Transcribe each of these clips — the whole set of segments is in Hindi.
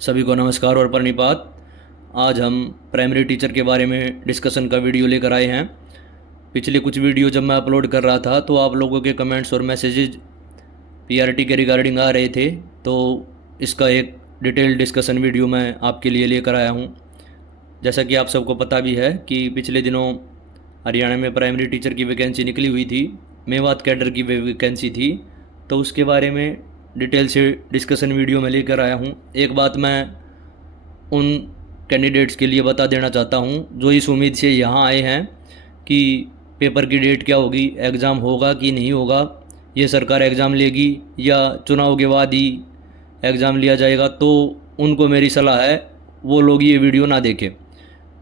सभी को नमस्कार और प्रणिपात। आज हम प्राइमरी टीचर के बारे में डिस्कशन का वीडियो लेकर आए हैं। पिछले कुछ वीडियो जब मैं अपलोड कर रहा था तो आप लोगों के कमेंट्स और मैसेजेज पीआरटी के रिगार्डिंग आ रहे थे, तो इसका एक डिटेल डिस्कशन वीडियो मैं आपके लिए लेकर आया हूं। जैसा कि आप सबको पता भी है कि पिछले दिनों हरियाणा में प्राइमरी टीचर की वैकेंसी निकली हुई थी, मेवात कैडर की वैकेंसी थी, तो उसके बारे में डिटेल से डिस्कशन वीडियो में लेकर आया हूँ। एक बात मैं उन कैंडिडेट्स के लिए बता देना चाहता हूँ जो इस उम्मीद से यहाँ आए हैं कि पेपर की डेट क्या होगी, एग्ज़ाम होगा कि नहीं होगा, ये सरकार एग्ज़ाम लेगी या चुनाव के बाद ही एग्ज़ाम लिया जाएगा। तो उनको मेरी सलाह है वो लोग ये वीडियो ना देखें,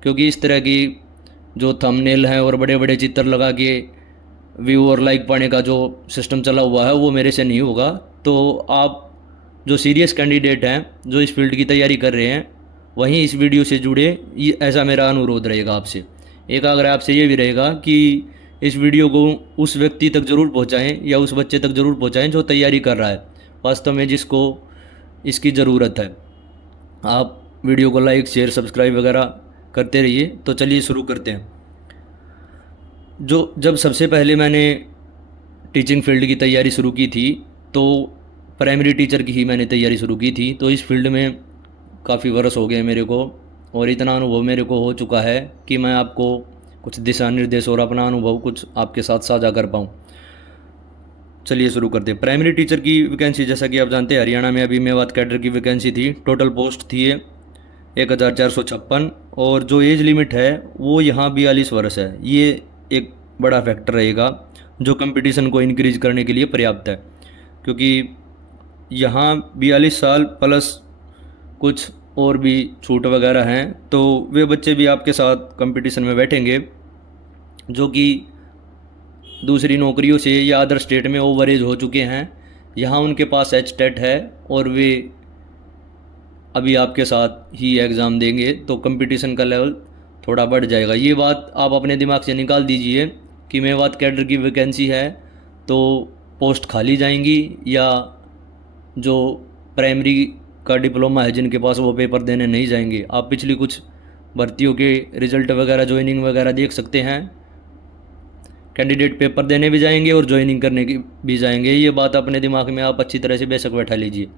क्योंकि इस तरह की जो थंबनेल हैं और बड़े बड़े चित्र लगा के व्यू और लाइक पाने का जो सिस्टम चला हुआ है वो मेरे से नहीं होगा। तो आप जो सीरियस कैंडिडेट हैं, जो इस फील्ड की तैयारी कर रहे हैं, वहीं इस वीडियो से जुड़े, ये ऐसा मेरा अनुरोध रहेगा आपसे। एक आग्रह आपसे ये भी रहेगा कि इस वीडियो को उस व्यक्ति तक ज़रूर पहुंचाएं या उस बच्चे तक ज़रूर पहुंचाएं जो तैयारी कर रहा है वास्तव में, जिसको इसकी ज़रूरत है। आप वीडियो को लाइक शेयर सब्सक्राइब वगैरह करते रहिए। तो चलिए शुरू करते हैं। जब सबसे पहले मैंने टीचिंग फील्ड की तैयारी शुरू की थी तो प्राइमरी टीचर की ही मैंने तैयारी शुरू की थी। तो इस फील्ड में काफ़ी वर्ष हो गए मेरे को और इतना अनुभव मेरे को हो चुका है कि मैं आपको कुछ दिशा निर्देश और अपना अनुभव कुछ आपके साथ साझा कर पाऊँ। चलिए शुरू करते हैं। प्राइमरी टीचर की वैकेंसी, जैसा कि आप जानते हैं, हरियाणा में अभी मेवात कैडर की वैकेंसी थी। टोटल पोस्ट थी 1456 और जो एज लिमिट है वो यहाँ 42 वर्ष है। ये एक बड़ा फैक्टर रहेगा जो कंपटीशन को इंक्रीज करने के लिए पर्याप्त है, क्योंकि यहाँ 42 साल प्लस कुछ और भी छूट वगैरह हैं, तो वे बच्चे भी आपके साथ कंपटीशन में बैठेंगे जो कि दूसरी नौकरियों से या अदर स्टेट में ओवर एज हो चुके हैं। यहाँ उनके पास एच टेट है और वे अभी आपके साथ ही एग्ज़ाम देंगे, तो कंपटीशन का लेवल थोड़ा बढ़ जाएगा। ये बात आप अपने दिमाग से निकाल दीजिए कि मेवात कैडर की वैकेंसी है तो पोस्ट खाली जाएंगी, या जो प्राइमरी का डिप्लोमा है जिनके पास वो पेपर देने नहीं जाएंगे। आप पिछली कुछ भर्तियों के रिजल्ट वगैरह ज्वाइनिंग वगैरह देख सकते हैं। कैंडिडेट पेपर देने भी जाएंगे और ज्वाइनिंग करने की भी जाएंगे। ये बात अपने दिमाग में आप अच्छी तरह से बेशक बैठा लीजिए।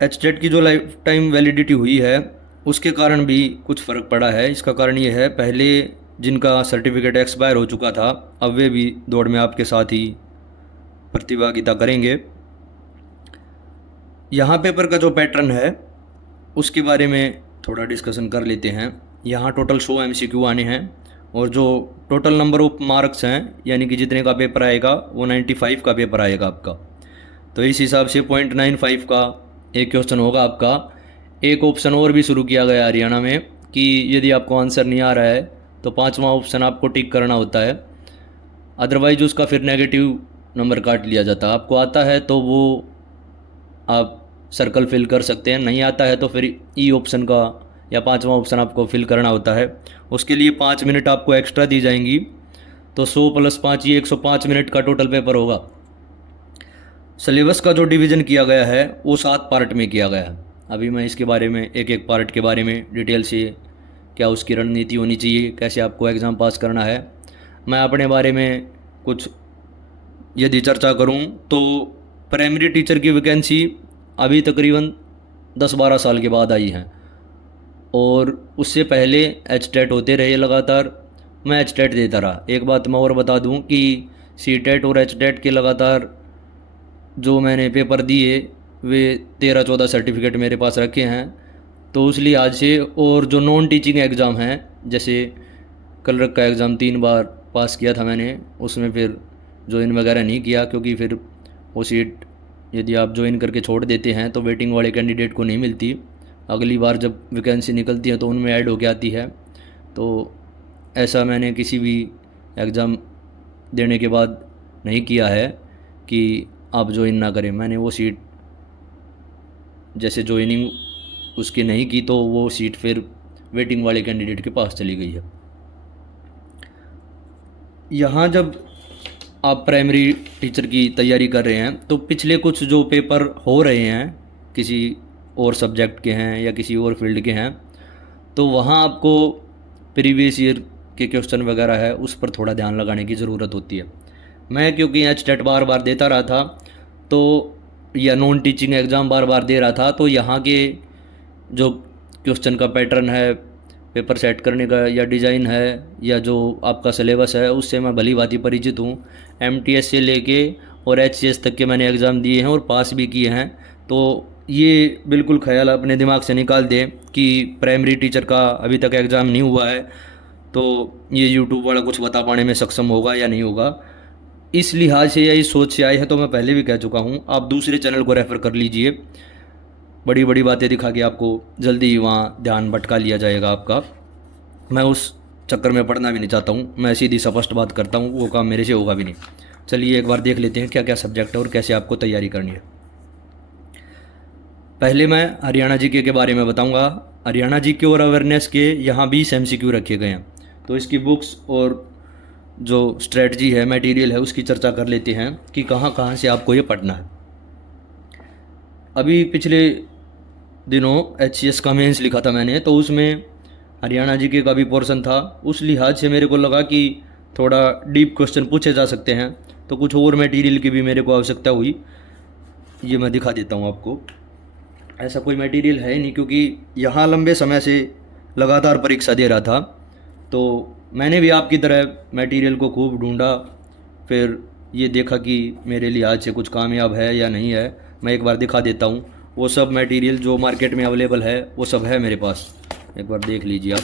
एच टेट की जो लाइफ टाइम वैलिडिटी हुई है उसके कारण भी कुछ फ़र्क पड़ा है। इसका कारण ये है, पहले जिनका सर्टिफिकेट एक्सपायर हो चुका था अब वे भी दौड़ में आपके साथ ही प्रतिभागिता करेंगे। यहाँ पेपर का जो पैटर्न है उसके बारे में थोड़ा डिस्कशन कर लेते हैं। यहाँ टोटल 100 MCQ आने हैं और जो टोटल नंबर ऑफ मार्क्स हैं, यानी कि जितने का पेपर आएगा वो 95 का पेपर आएगा आपका। तो इस हिसाब से 0.95 का एक क्वेश्चन होगा आपका। एक ऑप्शन और भी शुरू किया गया हरियाणा में कि यदि आपको आंसर नहीं आ रहा है तो 5वां ऑप्शन आपको टिक करना होता है, अदरवाइज उसका फिर नेगेटिव नंबर काट लिया जाता है। आपको आता है तो वो आप सर्कल फिल कर सकते हैं, नहीं आता है तो फिर ई ऑप्शन का या 5वां ऑप्शन आपको फिल करना होता है। उसके लिए 5 मिनट आपको एक्स्ट्रा दी जाएंगी, तो 100 + 5 ये 105 मिनट का टोटल पेपर होगा। सिलेबस का जो डिवीज़न किया गया है वो 7 पार्ट में किया गया है। अभी मैं इसके बारे में एक एक पार्ट के बारे में डिटेल से, क्या उसकी रणनीति होनी चाहिए, कैसे आपको एग्ज़ाम पास करना है, मैं अपने बारे में कुछ यदि चर्चा करूं तो प्राइमरी टीचर की वैकेंसी अभी तकरीबन 10-12 साल के बाद आई है और उससे पहले एच टेट होते रहे लगातार। मैं एच टेट देता रहा। एक बात मैं और बता दूं कि सी टेट और एच टेट के लगातार जो मैंने पेपर दिए वे 13-14 सर्टिफिकेट मेरे पास रखे हैं। तो उस लिहाज से, और जो नॉन टीचिंग एग्ज़ाम हैं, जैसे क्लर्क का एग्ज़ाम 3 बार पास किया था मैंने, उसमें फिर ज्वाइन वगैरह नहीं किया, क्योंकि फिर वो सीट यदि आप ज्वाइन करके छोड़ देते हैं तो वेटिंग वाले कैंडिडेट को नहीं मिलती। अगली बार जब वैकेंसी निकलती है तो उनमें ऐड होके आती है। तो ऐसा मैंने किसी भी एग्ज़ाम देने के बाद नहीं किया है कि आप ज्वाइन ना करें। मैंने वो सीट जैसे ज्वाइनिंग उसकी नहीं की तो वो सीट फिर वेटिंग वाले कैंडिडेट के पास चली गई है। यहाँ जब आप प्राइमरी टीचर की तैयारी कर रहे हैं तो पिछले कुछ जो पेपर हो रहे हैं किसी और सब्जेक्ट के हैं या किसी और फील्ड के हैं, तो वहाँ आपको प्रीवियस ईयर के क्वेश्चन वगैरह है उस पर थोड़ा ध्यान लगाने की ज़रूरत होती है। मैं क्योंकि एचटेट बार बार देता रहा था, तो या नॉन टीचिंग एग्ज़ाम बार बार दे रहा था, तो यहाँ के जो क्वेश्चन का पैटर्न है, पेपर सेट करने का या डिज़ाइन है, या जो आपका सिलेबस है, उससे मैं भली भांति परिचित हूँ। एमटीएस से लेके और एचसीएस तक के मैंने एग्ज़ाम दिए हैं और पास भी किए हैं। तो ये बिल्कुल ख्याल अपने दिमाग से निकाल दें कि प्राइमरी टीचर का अभी तक एग्ज़ाम नहीं हुआ है तो ये यूट्यूब वाला कुछ बता पाने में सक्षम होगा या नहीं होगा। इस लिहाज से या इस सोच से आए हैं, तो मैं पहले भी कह चुका हूँ, आप दूसरे चैनल को रेफ़र कर लीजिए। बड़ी बड़ी बातें दिखा के आपको जल्दी ही वहाँ ध्यान भटका लिया जाएगा आपका। मैं उस चक्कर में पड़ना भी नहीं चाहता हूँ, मैं सीधी स्पष्ट बात करता हूँ, वो काम मेरे से होगा भी नहीं। चलिए एक बार देख लेते हैं क्या क्या सब्जेक्ट है और कैसे आपको तैयारी करनी है। पहले मैं हरियाणा जीके के बारे में बताऊंगा। हरियाणा जीके और अवेयरनेस के यहाँ 20 एमसीक्यू रखे गए हैं, तो इसकी बुक्स और जो स्ट्रेटजी है, मटेरियल है, उसकी चर्चा कर लेते हैं कि कहाँ कहाँ से आपको ये पढ़ना है। अभी पिछले दिनों एचसीएस का मेंस लिखा था मैंने, तो उसमें हरियाणा जीके का भी पोर्शन था। उस लिहाज से मेरे को लगा कि थोड़ा डीप क्वेश्चन पूछे जा सकते हैं, तो कुछ और मटेरियल की भी मेरे को आवश्यकता हुई। ये मैं दिखा देता हूँ आपको। ऐसा कोई मटेरियल है ही नहीं, क्योंकि यहाँ लंबे समय से लगातार परीक्षा दे रहा था, तो मैंने भी आपकी तरह मटेरियल को खूब ढूंढा, फिर ये देखा कि मेरे लिहाज से कुछ कामयाब है या नहीं है। मैं एक बार दिखा देता हूँ। वो सब मटेरियल जो मार्केट में अवेलेबल है वो सब है मेरे पास, एक बार देख लीजिए आप।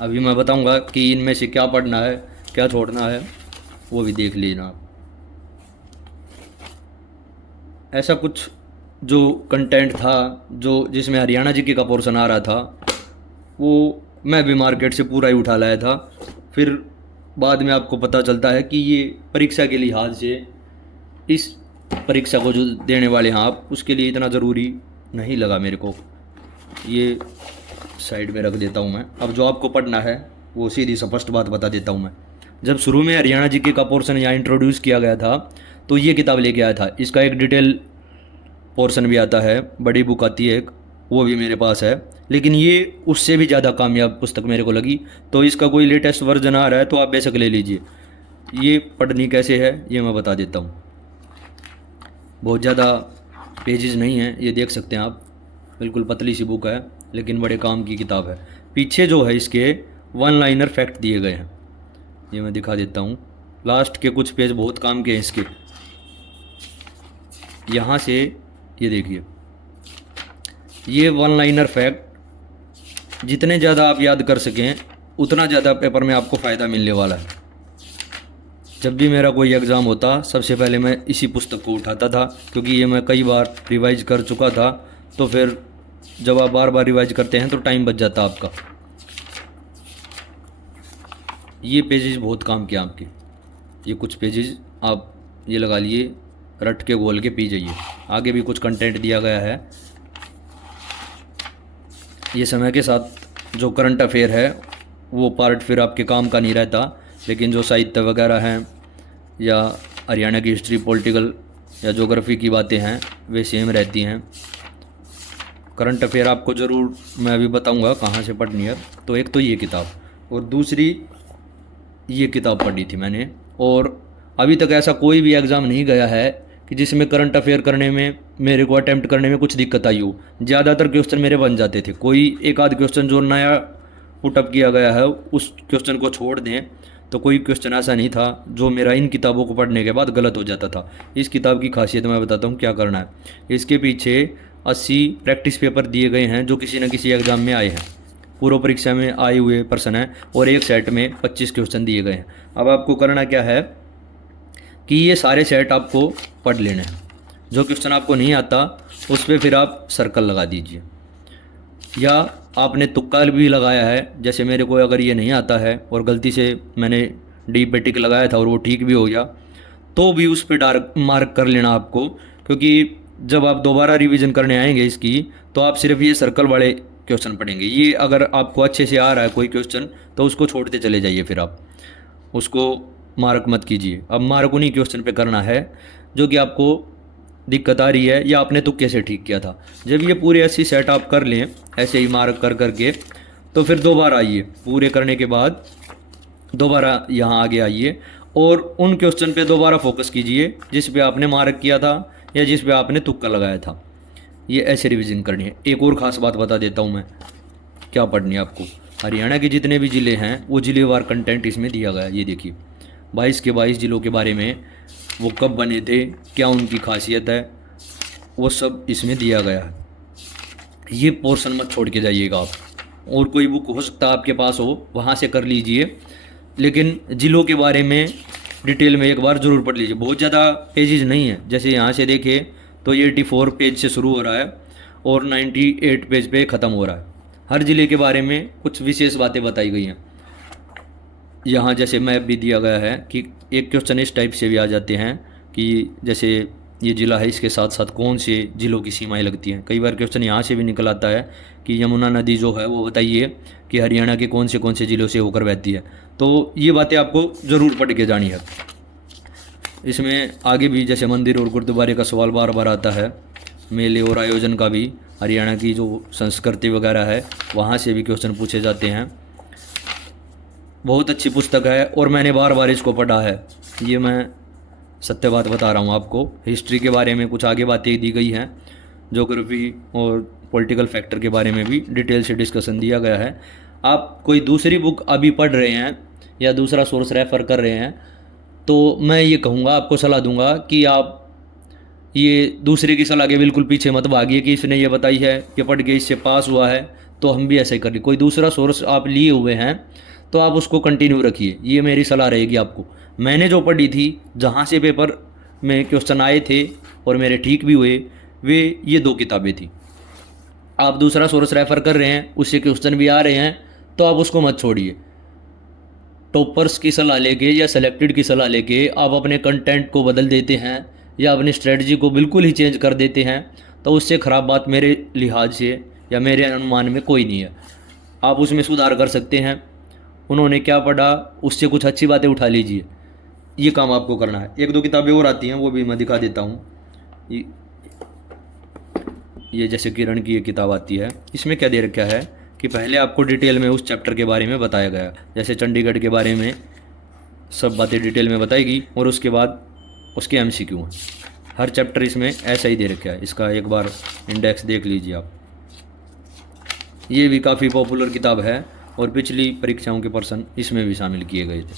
अभी मैं बताऊँगा कि इनमें से क्या पढ़ना है, क्या छोड़ना है, वो भी देख लेना आप। ऐसा कुछ जो कंटेंट था, जो जिसमें हरियाणा जीके का पोर्शन आ रहा था, वो मैं भी मार्केट से पूरा ही उठा लाया था। फिर बाद में आपको पता चलता है कि ये परीक्षा के लिहाज से, इस परीक्षा को जो देने वाले हैं आप, उसके लिए इतना ज़रूरी नहीं लगा मेरे को। ये साइड में रख देता हूँ मैं। अब जो आपको पढ़ना है वो सीधी स्पष्ट बात बता देता हूँ मैं। जब शुरू में हरियाणा जीके का पोर्शन यहाँ इंट्रोड्यूस किया गया था, तो ये किताब लेके आया था। इसका एक डिटेल पोर्शन भी आता है, बड़ी बुक आती है एक, वो भी मेरे पास है, लेकिन ये उससे भी ज़्यादा कामयाब पुस्तक मेरे को लगी। तो इसका कोई लेटेस्ट वर्जन आ रहा है तो आप बेशक ले लीजिए। ये पढ़नी कैसे है ये मैं बता देता हूँ। बहुत ज़्यादा पेजेस नहीं हैं, ये देख सकते हैं आप, बिल्कुल पतली सी बुक है, लेकिन बड़े काम की किताब है। पीछे जो है इसके वन लाइनर फैक्ट दिए गए हैं, ये मैं दिखा देता हूँ। लास्ट के कुछ पेज बहुत काम के हैं इसके। यहाँ से ये देखिए, ये वन लाइनर फैक्ट जितने ज़्यादा आप याद कर सकें उतना ज़्यादा पेपर में आपको फ़ायदा मिलने वाला है। जब भी मेरा कोई एग्ज़ाम होता, सबसे पहले मैं इसी पुस्तक को उठाता था, क्योंकि ये मैं कई बार रिवाइज कर चुका था। तो फिर जब आप बार बार रिवाइज करते हैं तो टाइम बच जाता आपका। ये पेजेस बहुत काम के आपके, ये कुछ पेजेस आप ये लगा लिए, रट के गोल के पी जाइए। आगे भी कुछ कंटेंट दिया गया है। ये समय के साथ जो करंट अफेयर है वो पार्ट फिर आपके काम का नहीं रहता, लेकिन जो साहित्य वगैरह हैं या हरियाणा की हिस्ट्री, पॉलिटिकल या ज्योग्राफी की बातें हैं वे सेम रहती हैं। करंट अफेयर आपको ज़रूर मैं अभी बताऊंगा कहाँ से पढ़नी है। तो एक तो ये किताब, और दूसरी ये किताब पढ़ी थी मैंने। और अभी तक ऐसा कोई भी एग्ज़ाम नहीं गया है कि जिसमें करंट अफेयर करने में मेरे को अटैम्प्ट करने में कुछ दिक्कत आई हो। ज़्यादातर क्वेश्चन मेरे बन जाते थे। कोई एक आध क्वेश्चन जो नया पुटअप किया गया है उस क्वेश्चन को छोड़ दें तो कोई क्वेश्चन ऐसा नहीं था जो मेरा इन किताबों को पढ़ने के बाद गलत हो जाता था। इस किताब की खासियत मैं बताता हूँ क्या करना है। इसके पीछे 80 प्रैक्टिस पेपर दिए गए हैं जो किसी न किसी एग्ज़ाम में आए हैं, पूर्व परीक्षा में आए हुए प्रश्न हैं, और एक सेट में 25 क्वेश्चन दिए गए हैं। अब आपको करना क्या है कि ये सारे सेट आपको पढ़ लेने हैं। जो क्वेश्चन आपको नहीं आता उस पर फिर आप सर्कल लगा दीजिए, या आपने तुक्का भी लगाया है, जैसे मेरे को अगर ये नहीं आता है और गलती से मैंने डी पे टिक लगाया था और वो ठीक भी हो गया, तो भी उस पर डार्क मार्क कर लेना आपको। क्योंकि जब आप दोबारा रिवीजन करने आएंगे इसकी, तो आप सिर्फ ये सर्कल वाले क्वेश्चन पढ़ेंगे। ये अगर आपको अच्छे से आ रहा है कोई क्वेश्चन तो उसको छोड़ते चले जाइए, फिर आप उसको मार्क मत कीजिए। अब मार्क उन्हीं क्वेश्चन पे करना है जो कि आपको दिक्कत आ रही है या आपने तुक्के से ठीक किया था। जब ये पूरे 80 सेट आप कर लें ऐसे ही मार्क कर करके, तो फिर दोबारा आइए, पूरे करने के बाद दोबारा यहाँ आगे आइए और उन क्वेश्चन पे दोबारा फोकस कीजिए जिस पे आपने मार्क किया था या जिस पे आपने तुक्का लगाया था। ये ऐसे रिवीजन करनी है। एक और ख़ास बात बता देता हूँ मैं, क्या पढ़नी है आपको। हरियाणा के जितने भी ज़िले हैं वो ज़िलेवार कंटेंट इसमें दिया गया है। ये देखिए 22 के 22 ज़िलों के बारे में, वो कब बने थे, क्या उनकी खासियत है, वो सब इसमें दिया गया है। ये पोर्शन मत छोड़ के जाइएगा आप। और कोई बुक हो सकता है आपके पास हो, वहाँ से कर लीजिए, लेकिन ज़िलों के बारे में डिटेल में एक बार ज़रूर पढ़ लीजिए। बहुत ज़्यादा पेजेज नहीं है, जैसे यहाँ से देखें तो ये 84 पेज से शुरू हो रहा है और 98 पेज पे ख़त्म हो रहा है। हर ज़िले के बारे में कुछ विशेष बातें बताई गई हैं। यहाँ जैसे मैप भी दिया गया है कि एक क्वेश्चन इस टाइप से भी आ जाते हैं कि जैसे ये ज़िला है, इसके साथ साथ कौन से ज़िलों की सीमाएं लगती हैं। कई बार क्वेश्चन यहाँ से भी निकल आता है कि यमुना नदी जो है वो बताइए कि हरियाणा के कौन से ज़िलों से होकर बहती है। तो ये बातें आपको ज़रूर पढ़ के जानी है। इसमें आगे भी जैसे मंदिर और गुरुद्वारे का सवाल बार बार आता है, मेले और आयोजन का भी, हरियाणा की जो संस्कृति वगैरह है वहाँ से भी क्वेश्चन पूछे जाते हैं। बहुत अच्छी पुस्तक है और मैंने बार बार इसको पढ़ा है, ये मैं सत्य बात बता रहा हूँ आपको। हिस्ट्री के बारे में कुछ आगे बातें दी गई हैं, ज्योग्राफी और पॉलिटिकल फैक्टर के बारे में भी डिटेल से डिस्कशन दिया गया है। आप कोई दूसरी बुक अभी पढ़ रहे हैं या दूसरा सोर्स रेफ़र कर रहे हैं तो मैं ये कहूँगा, आपको सलाह दूंगा कि आप ये दूसरे की सलाह के बिल्कुल पीछे मत भागिए कि इसने ये बताई है, ये पढ़ के इससे पास हुआ है तो हम भी ऐसे ही करें। कोई दूसरा सोर्स आप लिए हुए हैं तो आप उसको कंटिन्यू रखिए, ये मेरी सलाह रहेगी आपको। मैंने जो पढ़ी थी, जहाँ से पेपर में क्वेश्चन आए थे और मेरे ठीक भी हुए, वे ये 2 किताबें थी। आप दूसरा सोर्स रेफ़र कर रहे हैं, उससे क्वेश्चन भी आ रहे हैं तो आप उसको मत छोड़िए। टॉपर्स की सलाह लेके या सेलेक्टेड की सलाह लेके आप अपने कंटेंट को बदल देते हैं या अपनी स्ट्रेटजी को बिल्कुल ही चेंज कर देते हैं, तो उससे ख़राब बात मेरे लिहाज से या मेरे अनुमान में कोई नहीं है। आप उसमें सुधार कर सकते हैं। उन्होंने क्या पढ़ा उससे कुछ अच्छी बातें उठा लीजिए, ये काम आपको करना है। 1-2 किताबें और आती हैं, वो भी मैं दिखा देता हूँ। ये जैसे किरण की ये किताब आती है, इसमें क्या दे रखा है कि पहले आपको डिटेल में उस चैप्टर के बारे में बताया गया, जैसे चंडीगढ़ के बारे में सब बातें डिटेल में बताएगी और उसके बाद उसके MCQ हैं। हर चैप्टर इसमें ऐसा ही दे रखा है। इसका एक बार इंडेक्स देख लीजिए आप। ये भी काफ़ी पॉपुलर किताब है और पिछली परीक्षाओं के पर्सन इसमें भी शामिल किए गए थे,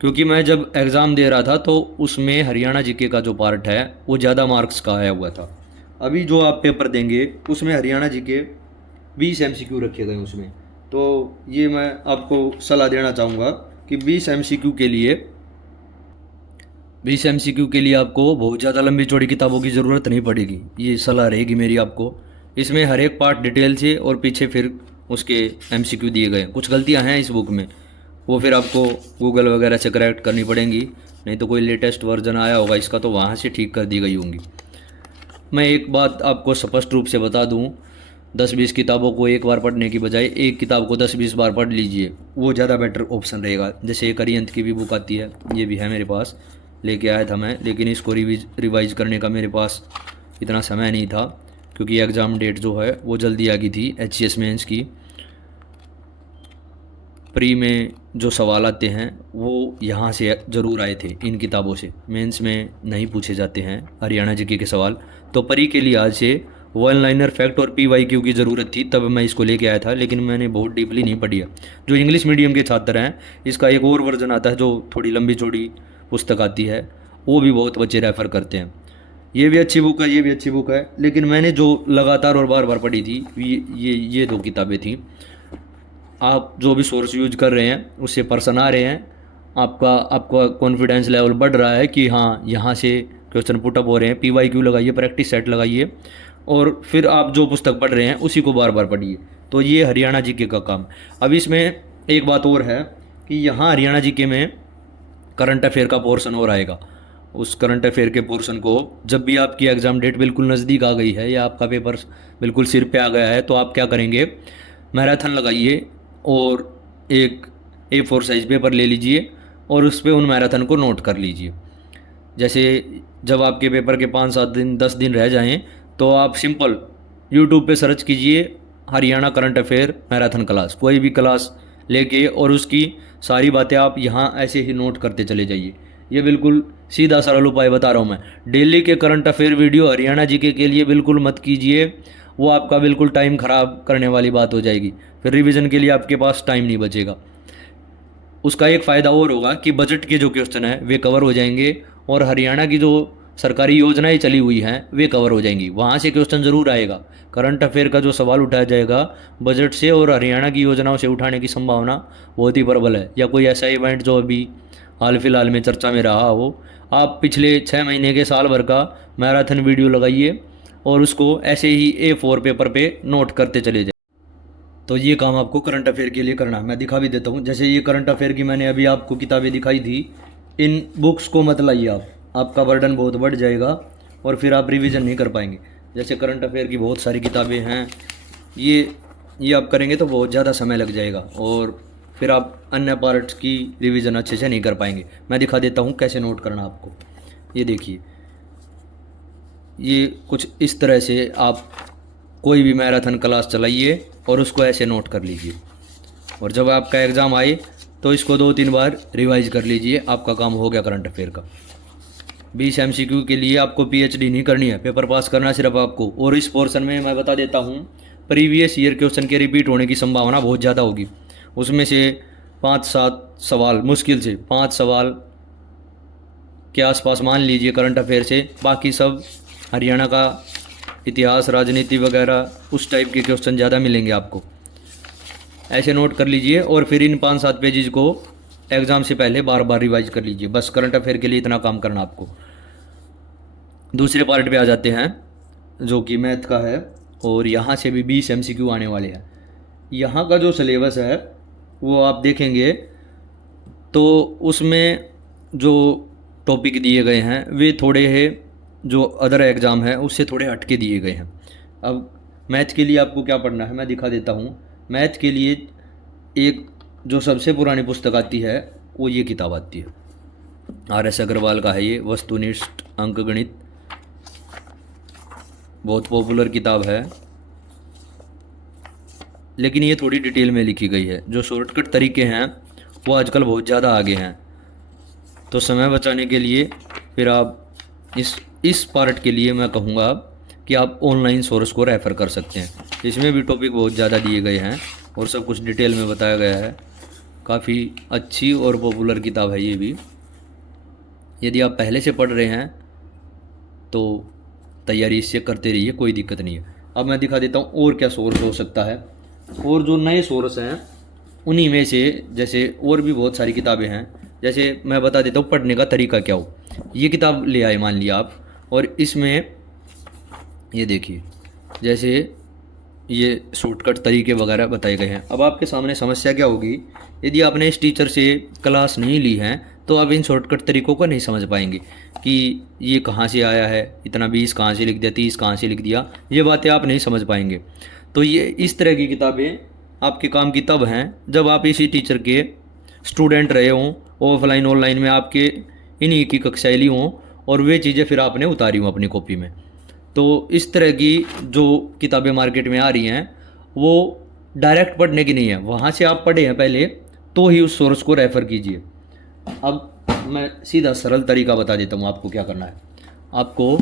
क्योंकि मैं जब एग्ज़ाम दे रहा था तो उसमें हरियाणा जीके का जो पार्ट है वो ज़्यादा मार्क्स का आया हुआ था। अभी जो आप पेपर देंगे उसमें हरियाणा जीके 20 MCQ रखे गए उसमें। तो ये मैं आपको सलाह देना चाहूँगा कि 20 MCQ के लिए आपको बहुत ज़्यादा लंबी चौड़ी किताबों की ज़रूरत नहीं पड़ेगी। ये सलाह रहेगी मेरी आपको। इसमें हर एक पार्ट डिटेल से और पीछे फिर उसके MCQ दिए गए। कुछ गलतियाँ हैं इस बुक में, वो फिर आपको गूगल वगैरह से करेक्ट करनी पड़ेंगी, नहीं तो कोई लेटेस्ट वर्जन आया होगा इसका तो वहाँ से ठीक कर दी गई होंगी। मैं एक बात आपको स्पष्ट रूप से बता दूँ, 10-20 किताबों को एक बार पढ़ने की बजाय एक किताब को 10-20 बार पढ़ लीजिए, वो ज़्यादा बेटर ऑप्शन रहेगा। जैसे एक अरिहंत की भी बुक आती है, ये भी है मेरे पास, लेके आया था मैं, लेकिन इसको रिवाइज करने का मेरे पास इतना समय नहीं था क्योंकि एग्ज़ाम डेट जो है वो जल्दी आ गई थी। HCS मेंस की प्री में जो सवाल आते हैं वो यहाँ से ज़रूर आए थे, इन किताबों से। मेंस में नहीं पूछे जाते हैं हरियाणा जीके के सवाल, तो प्री के लिए आज से 1 लाइनर फैक्ट और PYQ की ज़रूरत थी, तब मैं इसको लेके आया था, लेकिन मैंने बहुत डीपली नहीं पढ़ी है। जो इंग्लिश मीडियम के छात्र हैं, इसका एक और वर्जन आता है जो थोड़ी लंबी चौड़ी पुस्तक आती है, वो भी बहुत बच्चे रेफ़र करते हैं। ये भी अच्छी बुक है, ये भी अच्छी बुक है, लेकिन मैंने जो लगातार और बार बार पढ़ी थी ये 2 किताबें थी। आप जो भी सोर्स यूज कर रहे हैं उससे पर्सन आ रहे हैं, आपका कॉन्फिडेंस लेवल बढ़ रहा है कि हाँ यहाँ से क्वेश्चन पुटअप हो रहे हैं। PYQ लगाइए, प्रैक्टिस सेट लगाइए और फिर आप जो पुस्तक पढ़ रहे हैं उसी को बार बार पढ़िए। तो ये हरियाणा जीके का काम। अब इसमें एक बात और है कि यहाँ हरियाणा जीके में करंट अफेयर का पोर्शन और आएगा। उस करंट अफेयर के पोर्शन को जब भी आपकी एग्ज़ाम डेट बिल्कुल नज़दीक आ गई है या आपका पेपर बिल्कुल सिर पे आ गया है, तो आप क्या करेंगे, मैराथन लगाइए और एक A4 साइज़ पेपर ले लीजिए और उस पर उन मैराथन को नोट कर लीजिए। जैसे जब आपके पेपर के 5-7 दिन 10 दिन रह जाएं तो आप सिंपल यूट्यूब पे सर्च कीजिए Haryana current affair marathon class, कोई भी क्लास लेके और उसकी सारी बातें आप यहाँ ऐसे ही नोट करते चले जाइए। ये बिल्कुल सीधा सरल उपाय बता रहा हूँ मैं। डेली के current affair video Haryana GK के लिए बिल्कुल मत कीजिए, वो आपका बिल्कुल टाइम ख़राब करने वाली बात हो जाएगी, फिर रिवीजन के लिए आपके पास टाइम नहीं बचेगा। उसका एक फ़ायदा और होगा कि बजट के जो क्वेश्चन हैं वे कवर हो जाएंगे और हरियाणा की जो सरकारी योजनाएं चली हुई हैं वे कवर हो जाएंगी, वहाँ से क्वेश्चन ज़रूर आएगा। करंट अफेयर का जो सवाल उठाया जाएगा बजट से और हरियाणा की योजनाओं से उठाने की संभावना बहुत ही प्रबल है। या कोई ऐसा इवेंट जो अभी हाल फिलहाल में चर्चा में रहा हो, आप पिछले 6 महीने के साल भर का मैराथन वीडियो लगाइए और उसको ऐसे ही A4 पेपर पे नोट करते चले जाए। तो ये काम आपको करंट अफेयर के लिए करना है। मैं दिखा भी देता हूँ, जैसे ये करंट अफेयर की मैंने अभी आपको किताबें दिखाई थी, इन बुक्स को मत लाइए आप, आपका बर्डन बहुत बढ़ जाएगा और फिर आप रिवीजन नहीं कर पाएंगे। जैसे करंट अफेयर की बहुत सारी किताबें हैं, ये आप करेंगे तो बहुत ज़्यादा समय लग जाएगा और फिर आप अन्य पार्ट्स की रिवीजन अच्छे से नहीं कर पाएंगे। मैं दिखा देता हूँ कैसे नोट करना आपको। ये देखिए, ये कुछ इस तरह से आप कोई भी मैराथन क्लास चलाइए और उसको ऐसे नोट कर लीजिए और जब आपका एग्ज़ाम आए तो इसको 2-3 बार रिवाइज कर लीजिए, आपका काम हो गया करंट अफेयर का। 20 MCQ के लिए आपको PhD नहीं करनी है, पेपर पास करना सिर्फ आपको। और इस पोर्शन में मैं बता देता हूँ, प्रीवियस ईयर क्वेश्चन के रिपीट होने की संभावना बहुत ज़्यादा होगी। उसमें से 5-7 सवाल, मुश्किल से 5 सवाल के आसपास मान लीजिए करंट अफेयर से, बाकी सब हरियाणा का इतिहास, राजनीति वगैरह उस टाइप के क्वेश्चन ज़्यादा मिलेंगे आपको। ऐसे नोट कर लीजिए और फिर इन 5-7 पेजेज को एग्ज़ाम से पहले बार बार रिवाइज कर लीजिए। बस करंट अफेयर के लिए इतना काम करना आपको। दूसरे पार्ट पे आ जाते हैं जो कि मैथ का है और यहाँ से भी 20 MCQ आने वाले हैं। यहाँ का जो सिलेबस है वो आप देखेंगे तो उसमें जो टॉपिक दिए गए हैं वे थोड़े हैं जो अदर एग्ज़ाम है उससे थोड़े हट के दिए गए हैं। अब मैथ के लिए आपको क्या पढ़ना है मैं दिखा देता हूँ। मैथ के लिए एक जो सबसे पुरानी पुस्तक आती है वो ये किताब आती है, RS अग्रवाल का है ये, वस्तुनिष्ठ अंकगणित। बहुत पॉपुलर किताब है लेकिन ये थोड़ी डिटेल में लिखी गई है। जो शॉर्टकट तरीके हैं वो आजकल बहुत ज़्यादा आगे हैं, तो समय बचाने के लिए फिर आप इस पार्ट के लिए मैं कहूँगा कि आप ऑनलाइन सोर्स को रेफ़र कर सकते हैं। इसमें भी टॉपिक बहुत ज़्यादा दिए गए हैं और सब कुछ डिटेल में बताया गया है। काफ़ी अच्छी और पॉपुलर किताब है ये भी। यदि आप पहले से पढ़ रहे हैं तो तैयारी इससे करते रहिए, कोई दिक्कत नहीं है। अब मैं दिखा देता हूँ और क्या सोर्स हो सकता है। और जो नए सोर्स हैं उन्हीं में से जैसे और भी बहुत सारी किताबें हैं। जैसे मैं बता देता हूँ पढ़ने का तरीका क्या हो। ये किताब ले आए मान लिया आप, और इसमें ये देखिए जैसे ये शॉर्टकट तरीके वगैरह बताए गए हैं। अब आपके सामने समस्या क्या होगी, यदि आपने इस टीचर से क्लास नहीं ली है तो आप इन शॉर्टकट तरीकों को नहीं समझ पाएंगे कि ये कहाँ से आया है, इतना 20 कहाँ से लिख दिया, 30 कहाँ से लिख दिया, ये बातें आप नहीं समझ पाएंगे। तो ये इस तरह की किताबें आपके काम की तब हैं जब आप इसी टीचर के स्टूडेंट रहे हों, ऑफलाइन ऑनलाइन में आपके इन्हीं की कक्षाएं ली हों और वे चीज़ें फिर आपने उतारी हों अपनी कॉपी में। तो इस तरह की जो किताबें मार्केट में आ रही हैं वो डायरेक्ट पढ़ने की नहीं है, वहाँ से आप पढ़े हैं पहले तो ही उस सोर्स को रेफ़र कीजिए। अब मैं सीधा सरल तरीका बता देता हूँ आपको क्या करना है। आपको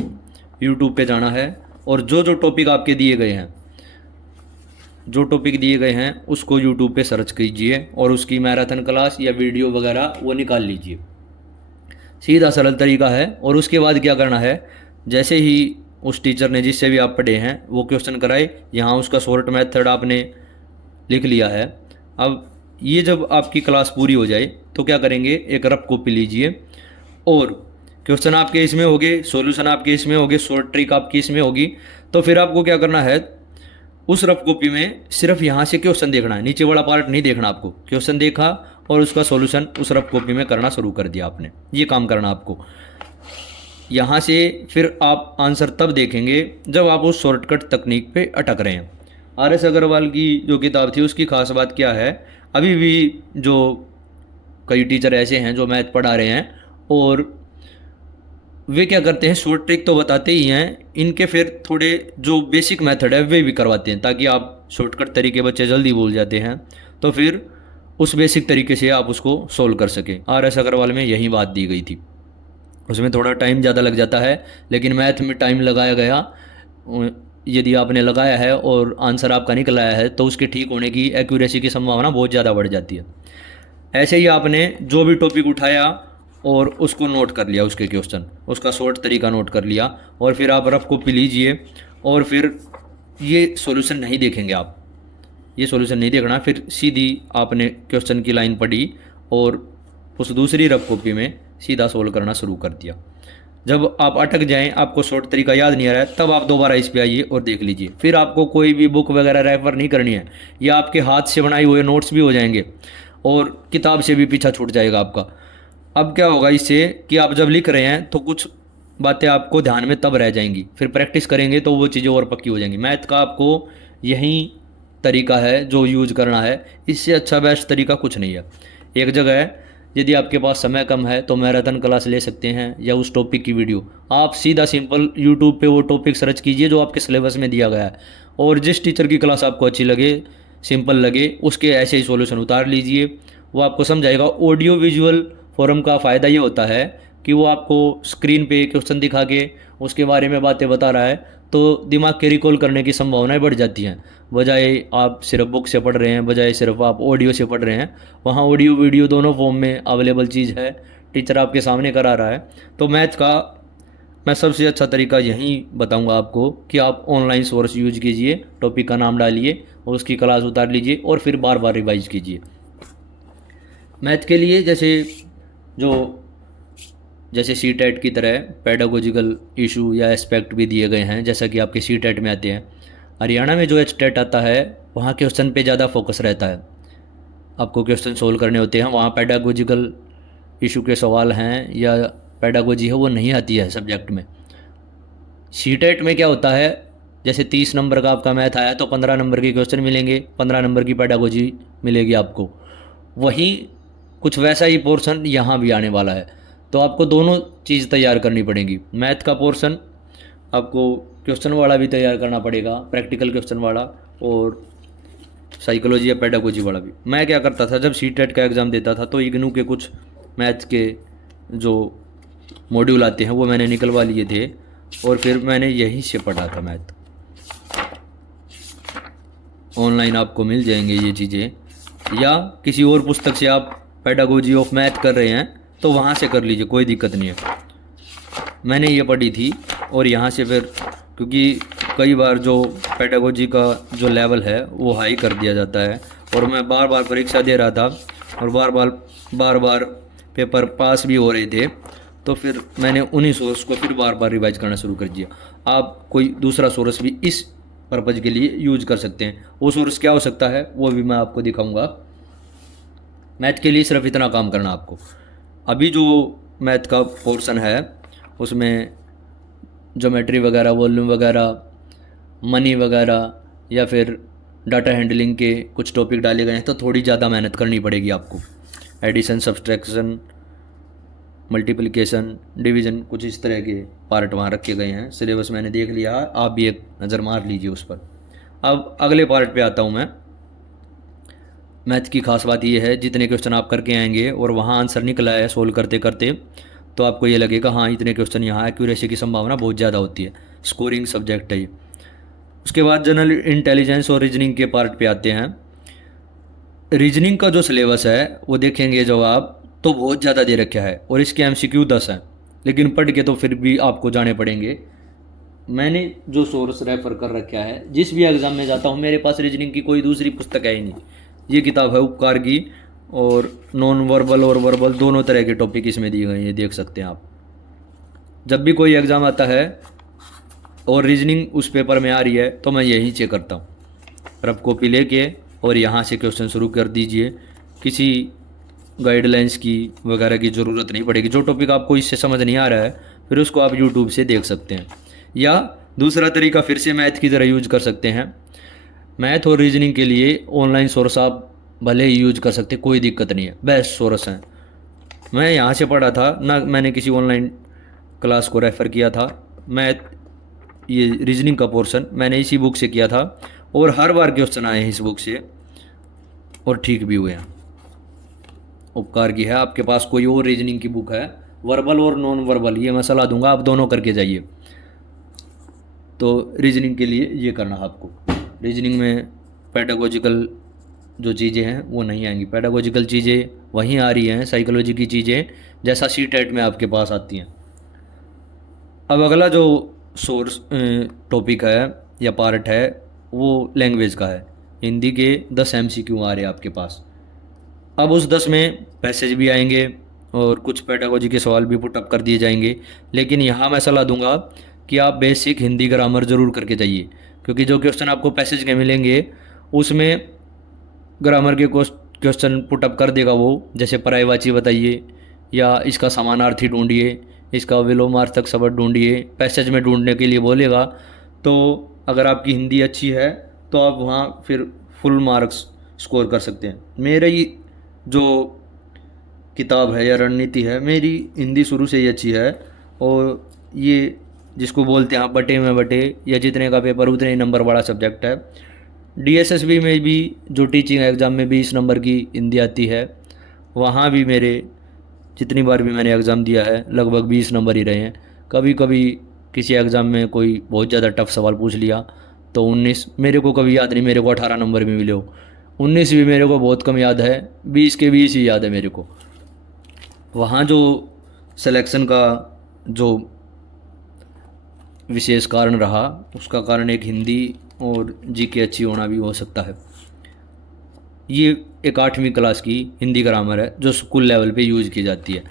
यूट्यूब पे जाना है और जो जो टॉपिक आपके दिए गए हैं, जो टॉपिक दिए गए हैं उसको यूट्यूब पे सर्च कीजिए और उसकी मैराथन क्लास या वीडियो वगैरह वो निकाल लीजिए। सीधा सरल तरीका है। और उसके बाद क्या करना है, जैसे ही उस टीचर ने जिससे भी आप पढ़े हैं वो क्वेश्चन कराए, यहाँ उसका शॉर्ट मेथड आपने लिख लिया है। अब ये जब आपकी क्लास पूरी हो जाए तो क्या करेंगे, एक रफ कॉपी लीजिए और क्वेश्चन आपके इसमें होंगे, सॉल्यूशन आपके इसमें होंगे, शॉर्ट ट्रिक आपकी इसमें होगी। तो फिर आपको क्या करना है, उस रफ कॉपी में सिर्फ यहाँ से क्वेश्चन देखना है, नीचे वाला पार्ट नहीं देखना आपको। क्वेश्चन देखा और उसका सॉल्यूशन उस रफ कॉपी में करना शुरू कर दिया आपने, ये काम करना आपको। यहाँ से फिर आप आंसर तब देखेंगे जब आप उस शॉर्टकट तकनीक पे अटक रहे हैं। RS अग्रवाल की जो किताब थी उसकी खास बात क्या है, अभी भी जो कई टीचर ऐसे हैं जो मैथ पढ़ा रहे हैं और वे क्या करते हैं, शॉर्ट ट्रिक तो बताते ही हैं, इनके फिर थोड़े जो बेसिक मेथड है वे भी करवाते हैं, ताकि आप शॉर्टकट तरीके बच्चे जल्दी भूल जाते हैं, तो फिर उस बेसिक तरीके से आप उसको सोल्व कर सकें। RS अग्रवाल में यही बात दी गई थी। उसमें थोड़ा टाइम ज़्यादा लग जाता है, लेकिन मैथ में टाइम लगाया गया, यदि आपने लगाया है और आंसर आपका निकल आया है तो उसके ठीक होने की एक्यूरेसी की संभावना बहुत ज़्यादा बढ़ जाती है। ऐसे ही आपने जो भी टॉपिक उठाया और उसको नोट कर लिया, उसके क्वेश्चन, उसका शॉर्ट तरीका नोट कर लिया, और फिर आप रफ कॉपी लीजिए, और फिर ये सॉल्यूशन नहीं देखेंगे आप, ये सॉल्यूशन नहीं देखना, फिर सीधी आपने क्वेश्चन की लाइन पढ़ी और उस दूसरी रफ कॉपी में सीधा सोल्व करना शुरू कर दिया। जब आप अटक जाएं, आपको शॉर्ट तरीका याद नहीं आ रहा है, तब आप दोबारा इस पे आइए और देख लीजिए। फिर आपको कोई भी बुक वगैरह रेफर नहीं करनी है, या आपके हाथ से बनाए हुए नोट्स भी हो जाएंगे और किताब से भी पीछा छूट जाएगा आपका। अब क्या होगा इससे कि आप जब लिख रहे हैं तो कुछ बातें आपको ध्यान में तब रह जाएंगी, फिर प्रैक्टिस करेंगे तो वो चीज़ें और पक्की हो जाएंगी। मैथ का आपको यही तरीका है जो यूज करना है, इससे अच्छा बेस्ट तरीका कुछ नहीं है। एक जगह है, यदि आपके पास समय कम है तो मैराथन क्लास ले सकते हैं, या उस टॉपिक की वीडियो आप सीधा सिंपल यूट्यूब पे वो टॉपिक सर्च कीजिए जो आपके सिलेबस में दिया गया है, और जिस टीचर की क्लास आपको अच्छी लगे, सिंपल लगे, उसके ऐसे ही सॉल्यूशन उतार लीजिए, वो आपको समझाएगा। ऑडियो विजुअल फॉरम का फ़ायदा ये होता है कि वो आपको स्क्रीन पे क्वेश्चन दिखा के उसके बारे में बातें बता रहा है, तो दिमाग के रिकॉल करने की संभावनाएं बढ़ जाती हैं, बजाय आप सिर्फ बुक से पढ़ रहे हैं, बजाय सिर्फ आप ऑडियो से पढ़ रहे हैं। वहाँ ऑडियो वीडियो दोनों फॉर्म में अवेलेबल चीज़ है, टीचर आपके सामने करा रहा है। तो मैथ का मैं सबसे अच्छा तरीका यही बताऊंगा आपको कि आप ऑनलाइन सोर्स यूज कीजिए, टॉपिक का नाम डालिए और उसकी क्लास उतार लीजिए, और फिर बार बार रिवाइज कीजिए। मैथ के लिए जैसे सी टेट की तरह पेडागोजिकल इशू या एस्पेक्ट भी दिए गए हैं, जैसा कि आपके सी टेट में आते हैं। हरियाणा में जो एच टेट आता है वहाँ क्वेश्चन पे ज़्यादा फोकस रहता है, आपको क्वेश्चन सोल्व करने होते हैं। वहाँ पेडागोजिकल इशू के सवाल हैं या पेडागोजी है वो नहीं आती है सब्जेक्ट में। सी टेट में क्या होता है, जैसे 30 नंबर का आपका मैथ आया तो 15 नंबर के क्वेश्चन मिलेंगे, 15 नंबर की पेडागोजी मिलेगी आपको। वही कुछ वैसा ही पोर्शन यहाँ भी आने वाला है, तो आपको दोनों चीज़ तैयार करनी पड़ेगी। मैथ का पोर्शन आपको क्वेश्चन वाला भी तैयार करना पड़ेगा, प्रैक्टिकल क्वेश्चन वाला, और साइकोलॉजी या पेडागोजी वाला भी। मैं क्या करता था, जब सी टेट का एग्ज़ाम देता था तो इग्नू के कुछ मैथ के जो मॉड्यूल आते हैं वो मैंने निकलवा लिए थे, और फिर मैंने यहीं से पढ़ा था मैथ। ऑनलाइन आपको मिल जाएंगे ये चीज़ें, या किसी और पुस्तक से आप पेडागोजी ऑफ मैथ कर रहे हैं तो वहाँ से कर लीजिए, कोई दिक्कत नहीं है। मैंने ये पढ़ी थी, और यहाँ से फिर, क्योंकि कई बार जो पेडागोजी का जो लेवल है वो हाई कर दिया जाता है, और मैं बार बार परीक्षा दे रहा था और बार बार पेपर पास भी हो रहे थे, तो फिर मैंने उन्हीं सोर्स को फिर बार बार रिवाइज करना शुरू कर दिया। आप कोई दूसरा सोर्स भी इस पर्पज़ के लिए यूज कर सकते हैं। वो सोर्स क्या हो सकता है वो भी मैं आपको दिखाऊंगा। मैथ के लिए सिर्फ इतना काम करना आपको। अभी जो मैथ का पोर्शन है उसमें ज्योमेट्री वगैरह, वॉल्यूम वगैरह, मनी वगैरह, या फिर डाटा हैंडलिंग के कुछ टॉपिक डाले गए हैं, तो थोड़ी ज़्यादा मेहनत करनी पड़ेगी आपको। एडिशन, सब्सट्रैक्शन, मल्टीप्लिकेशन, डिवीज़न, कुछ इस तरह के पार्ट वहाँ रखे गए हैं। सिलेबस मैंने देख लिया, आप भी एक नज़र मार लीजिए उस पर। अब अगले पार्ट पे आता हूँ मैं। मैथ की खास बात ये है, जितने क्वेश्चन आप करके आएंगे और वहाँ आंसर निकला है सोल्व करते करते, तो आपको ये लगेगा हाँ इतने क्वेश्चन यहाँ, एक्यूरेसी की संभावना बहुत ज़्यादा होती है। स्कोरिंग सब्जेक्ट है ये। उसके बाद जनरल इंटेलिजेंस और रीजनिंग के पार्ट पे आते हैं। रीजनिंग का जो सिलेबस है वो देखेंगे जब आप, तो बहुत ज़्यादा दे रखा है, और इसके MCQ 10 हैं, लेकिन पढ़ के तो फिर भी आपको जाने पड़ेंगे। मैंने जो सोर्स रेफर कर रखा है, जिस भी एग्ज़ाम में जाता हूँ मेरे पास रीजनिंग की कोई दूसरी पुस्तक है ही नहीं। ये किताब है उपकार की, और नॉन वर्बल और वर्बल दोनों तरह के टॉपिक इसमें दिए गए हैं, ये देख सकते हैं आप। जब भी कोई एग्ज़ाम आता है और रीजनिंग उस पेपर में आ रही है तो मैं यही चेक करता हूँ। रफ कॉपी लेके और यहाँ से क्वेश्चन शुरू कर दीजिए, किसी गाइडलाइंस की वगैरह की ज़रूरत नहीं पड़ेगी। जो टॉपिक आपको इससे समझ नहीं आ रहा है फिर उसको आप यूट्यूब से देख सकते हैं, या दूसरा तरीका फिर से मैथ की तरह यूज कर सकते हैं। मैथ और रीजनिंग के लिए ऑनलाइन सोर्स आप भले ही यूज कर सकते, कोई दिक्कत नहीं है, बेस्ट सोर्स हैं। मैं यहाँ से पढ़ा था ना, मैंने किसी ऑनलाइन क्लास को रेफ़र किया था। मैथ, ये रीजनिंग का पोर्शन मैंने इसी बुक से किया था और हर बार क्वेश्चन आए हैं इस बुक से और ठीक भी हुए हैं। उपकार की है, आपके पास कोई और रीजनिंग की बुक है, वर्बल और नॉन वर्बल, ये मैं सलाह दूंगा आप दोनों करके जाइए। तो रीजनिंग के लिए ये करना है आपको। रीजनिंग में पेडागोजिकल जो चीज़ें हैं वो नहीं आएंगी, पेडागोजिकल चीज़ें वहीं आ रही हैं, साइकोलॉजी की चीज़ें जैसा सीटेट में आपके पास आती हैं। अब अगला जो सोर्स टॉपिक है या पार्ट है वो लैंग्वेज का है। हिंदी के 10 MCQ आ रहे हैं आपके पास। अब उस 10 में पैसेज भी आएंगे और कुछ पेडागोजी के सवाल भी पुटअप कर दिए जाएंगे, लेकिन यहाँ मैं सलाह दूंगा कि आप बेसिक हिंदी ग्रामर ज़रूर करके जाइए, क्योंकि जो क्वेश्चन आपको पैसेज के मिलेंगे उसमें ग्रामर के क्वेश्चन पुटअप कर देगा वो, जैसे पर्यायवाची बताइए या इसका समानार्थी ढूंढिए, इसका विलोमार्थक शब्द ढूंढिए, पैसेज में ढूंढने के लिए बोलेगा। तो अगर आपकी हिंदी अच्छी है तो आप वहाँ फिर फुल मार्क्स स्कोर कर सकते हैं। मेरी जो किताब है या रणनीति है, मेरी हिंदी शुरू से ही अच्छी है और ये जिसको बोलते हैं बटे में बटे या जितने का पेपर उतने ही नंबर वाला सब्जेक्ट है। DSSB में भी जो टीचिंग एग्ज़ाम में 20 नंबर की हिंदी आती है, वहाँ भी मेरे जितनी बार भी मैंने एग्ज़ाम दिया है लगभग 20 नंबर ही रहे हैं। कभी कभी किसी एग्ज़ाम में कोई बहुत ज़्यादा टफ सवाल पूछ लिया तो 19, मेरे को कभी याद नहीं मेरे को 18 नंबर भी मिले हो, 19 भी मेरे को बहुत कम याद है, 20 के 20 ही याद है मेरे को। वहाँ जो सिलेक्शन का जो विशेष कारण रहा उसका कारण एक हिंदी और GK अच्छी होना भी हो सकता है। ये एक 8वीं क्लास की हिंदी ग्रामर है जो स्कूल लेवल पे यूज़ की जाती है।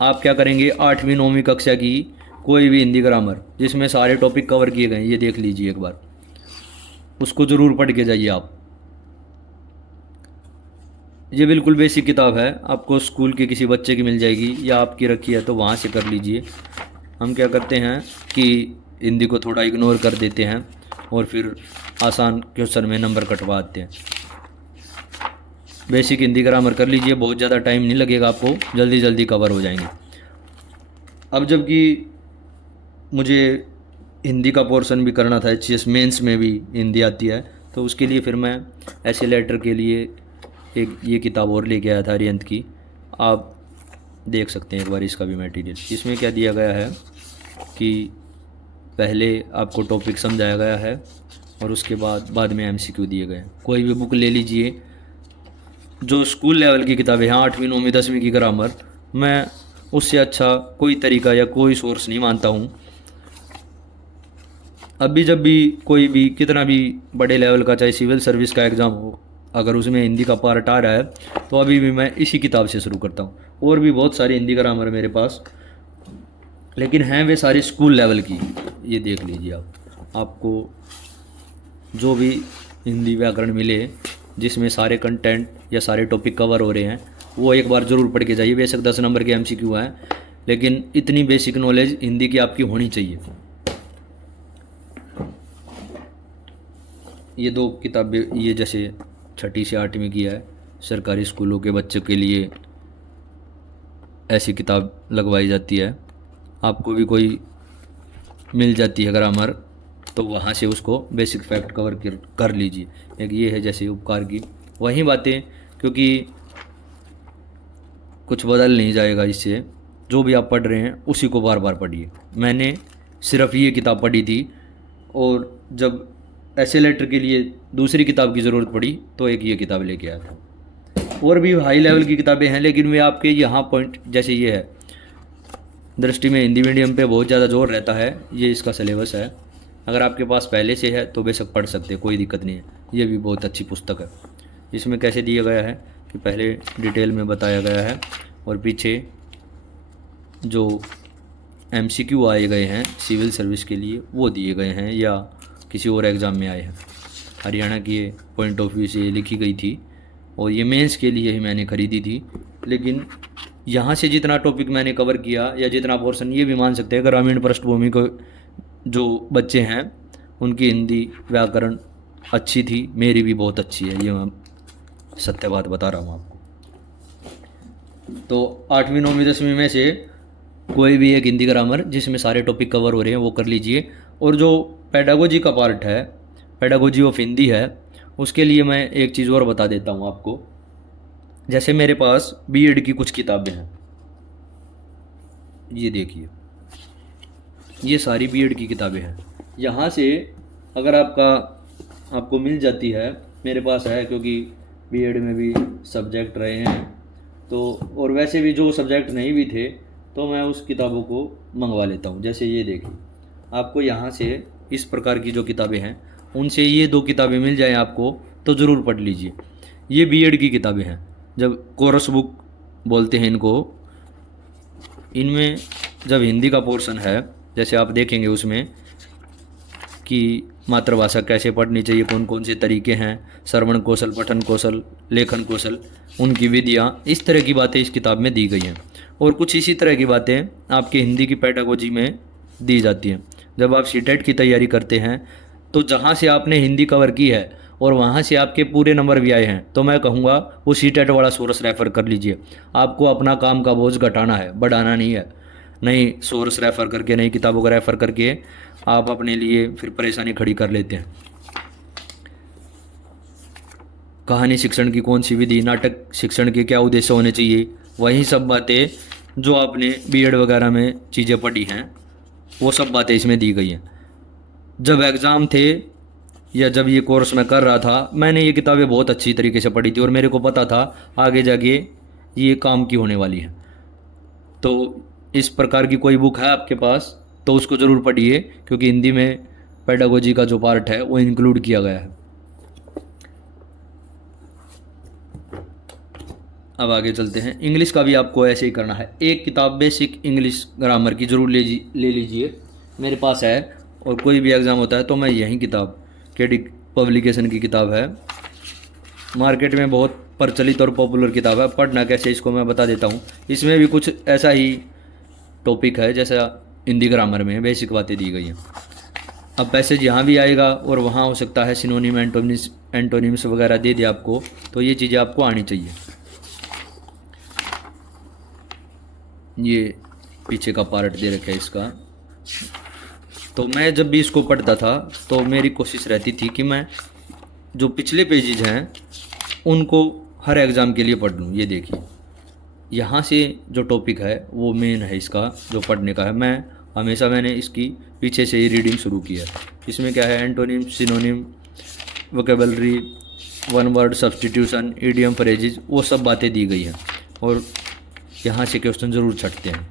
आप क्या करेंगे, 8वीं 9वीं कक्षा की कोई भी हिंदी ग्रामर जिसमें सारे टॉपिक कवर किए गए हैं ये देख लीजिए एक बार, उसको ज़रूर पढ़ के जाइए आप। ये बिल्कुल बेसिक किताब है, आपको स्कूल के किसी बच्चे की मिल जाएगी या आपकी रखी है तो वहाँ से कर लीजिए। हम क्या करते हैं कि हिंदी को थोड़ा इग्नोर कर देते हैं और फिर आसान क्वेश्चन में नंबर कटवाते हैं। बेसिक हिंदी ग्रामर कर लीजिए, बहुत ज़्यादा टाइम नहीं लगेगा आपको, जल्दी जल्दी कवर हो जाएंगे। अब जबकि मुझे हिंदी का पोर्शन भी करना था, HCS मेंस में भी हिंदी आती है, तो उसके लिए फिर मैं ऐसे लेटर के लिए एक ये किताब और लेके आया था अरिहंत की। आप देख सकते हैं एक बार इसका भी मटेरियल। इसमें क्या दिया गया है कि पहले आपको टॉपिक समझाया गया है और उसके बाद में MCQ दिए गए हैं। कोई भी बुक ले लीजिए जो स्कूल लेवल की किताबें हैं, 8वीं 9वीं 10वीं की ग्रामर, मैं उससे अच्छा कोई तरीका या कोई सोर्स नहीं मानता हूँ। अभी जब भी कोई भी कितना भी बड़े लेवल का चाहे सिविल सर्विस का एग्ज़ाम हो, अगर उसमें हिंदी का पार्ट आ रहा है तो अभी भी मैं इसी किताब से शुरू करता हूँ। और भी बहुत सारी हिंदी ग्रामर मेरे पास, लेकिन हैं वे सारी स्कूल लेवल की। ये देख लीजिए आप, आपको जो भी हिंदी व्याकरण मिले जिसमें सारे कंटेंट या सारे टॉपिक कवर हो रहे हैं वो एक बार ज़रूर पढ़ के जाइए। बेशक 10 नंबर के MCQ हैं, लेकिन इतनी बेसिक नॉलेज हिंदी की आपकी होनी चाहिए। ये 2 किताबें, ये जैसे 6ठी से 8वीं की है, सरकारी स्कूलों के बच्चों के लिए ऐसी किताब लगवाई जाती है। आपको भी कोई मिल जाती है ग्रामर तो वहाँ से उसको बेसिक फैक्ट कवर कर लीजिए। एक ये है जैसे उपकार की, वही बातें, क्योंकि कुछ बदल नहीं जाएगा इससे। जो भी आप पढ़ रहे हैं उसी को बार बार पढ़िए। मैंने सिर्फ ये किताब पढ़ी थी और जब ऐसे लेटर के लिए दूसरी किताब की ज़रूरत पड़ी तो एक ये किताब लेके आया था। और भी हाई लेवल की किताबें हैं, लेकिन वे आपके यहाँ पॉइंट जैसे ये है, दृष्टि में हिंदी मीडियम पे बहुत ज़्यादा जोर रहता है, ये इसका सिलेबस है। अगर आपके पास पहले से है तो बेशक पढ़ सकते हैं, कोई दिक्कत नहीं है। ये भी बहुत अच्छी पुस्तक है। इसमें कैसे दिया गया है कि पहले डिटेल में बताया गया है और पीछे जो MCQ आए गए हैं सिविल सर्विस के लिए वो दिए गए हैं या किसी और एग्ज़ाम में आए हैं। हरियाणा के पॉइंट ऑफ व्यू से लिखी गई थी और ये मेंस के लिए ही मैंने ख़रीदी थी। लेकिन यहाँ से जितना टॉपिक मैंने कवर किया या जितना पोर्शन, ये भी मान सकते हैं ग्रामीण पृष्ठभूमि को जो बच्चे हैं उनकी हिंदी व्याकरण अच्छी थी, मेरी भी बहुत अच्छी है, ये मैं सत्य बात बता रहा हूँ आपको। तो 8वीं 9वीं 10वीं में से कोई भी एक हिंदी ग्रामर जिसमें सारे टॉपिक कवर हो रहे हैं वो कर लीजिए। और जो पेडागोजी का पार्ट है, पेडागोजी ऑफ हिंदी है, उसके लिए मैं एक चीज़ और बता देता हूँ आपको। जैसे मेरे पास बीएड की कुछ किताबें हैं, ये देखिए, ये सारी बीएड की किताबें हैं। यहाँ से अगर आपको मिल जाती है, मेरे पास है, क्योंकि बीएड में भी सब्जेक्ट रहे हैं तो, और वैसे भी जो सब्जेक्ट नहीं भी थे तो मैं उस किताबों को मंगवा लेता हूँ। जैसे ये देखिए, आपको यहाँ से इस प्रकार की जो किताबें हैं उनसे ये 2 किताबें मिल जाएँ आपको तो ज़रूर पढ़ लीजिए। ये बीएड की किताबें हैं, जब कोरस बुक बोलते हैं इनको। इनमें जब हिंदी का पोर्शन है, जैसे आप देखेंगे उसमें कि मातृभाषा कैसे पढ़नी चाहिए, कौन कौन से तरीके हैं, श्रवण कौशल, पठन कौशल, लेखन कौशल, उनकी विधियाँ, इस तरह की बातें इस किताब में दी गई हैं। और कुछ इसी तरह की बातें आपके हिंदी की पेडागोजी में दी जाती हैं। जब आप सीटेट की तैयारी करते हैं तो जहाँ से आपने हिंदी कवर की है और वहाँ से आपके पूरे नंबर भी आए हैं तो मैं कहूँगा वो सीटेट वाला सोर्स रेफ़र कर लीजिए। आपको अपना काम का बोझ घटाना है, बढ़ाना नहीं है। नई सोर्स रेफ़र करके, नई किताबों को रेफ़र करके आप अपने लिए फिर परेशानी खड़ी कर लेते हैं। कहानी शिक्षण की कौन सी विधि, नाटक शिक्षण के क्या उद्देश्य होने चाहिए, वही सब बातें जो आपने बीएड वगैरह में चीज़ें पढ़ी हैं वो सब बातें इसमें दी गई हैं। जब एग्ज़ाम थे या जब ये कोर्स मैं कर रहा था, मैंने ये किताबें बहुत अच्छी तरीके से पढ़ी थी और मेरे को पता था आगे जाके ये काम की होने वाली है। तो इस प्रकार की कोई बुक है आपके पास तो उसको ज़रूर पढ़िए, क्योंकि हिंदी में पेडागोजी का जो पार्ट है वो इंक्लूड किया गया है। अब आगे चलते हैं। इंग्लिश का भी आपको ऐसे ही करना है। एक किताब बेसिक इंग्लिश ग्रामर की ज़रूर ले लीजिए, मेरे पास है। और कोई भी एग्ज़ाम होता है तो मैं यही किताब, केडी पब्लिकेशन की किताब है, मार्केट में बहुत प्रचलित और पॉपुलर किताब है। पढ़ना कैसे इसको मैं बता देता हूँ। इसमें भी कुछ ऐसा ही टॉपिक है जैसा हिंदी ग्रामर में बेसिक बातें दी गई हैं। अब पैसेज यहाँ भी आएगा और वहाँ हो सकता है सिनोनिम, एंटोनिम्स वगैरह दे दे आपको, तो ये चीज़ें आपको आनी चाहिए। ये पीछे का पार्ट दे रखा है इसका। तो मैं जब भी इसको पढ़ता था तो मेरी कोशिश रहती थी कि मैं जो पिछले पेजेज हैं उनको हर एग्ज़ाम के लिए पढ़ लूँ। ये देखिए, यहाँ से जो टॉपिक है वो मेन है इसका जो पढ़ने का है। मैंने इसकी पीछे से ही रीडिंग शुरू की है। इसमें क्या है, antonym, synonym, vocabulary, one word substitution, idiom, phrases, वो सब बातें दी गई हैं और यहाँ से क्वेश्चन ज़रूर छटते हैं।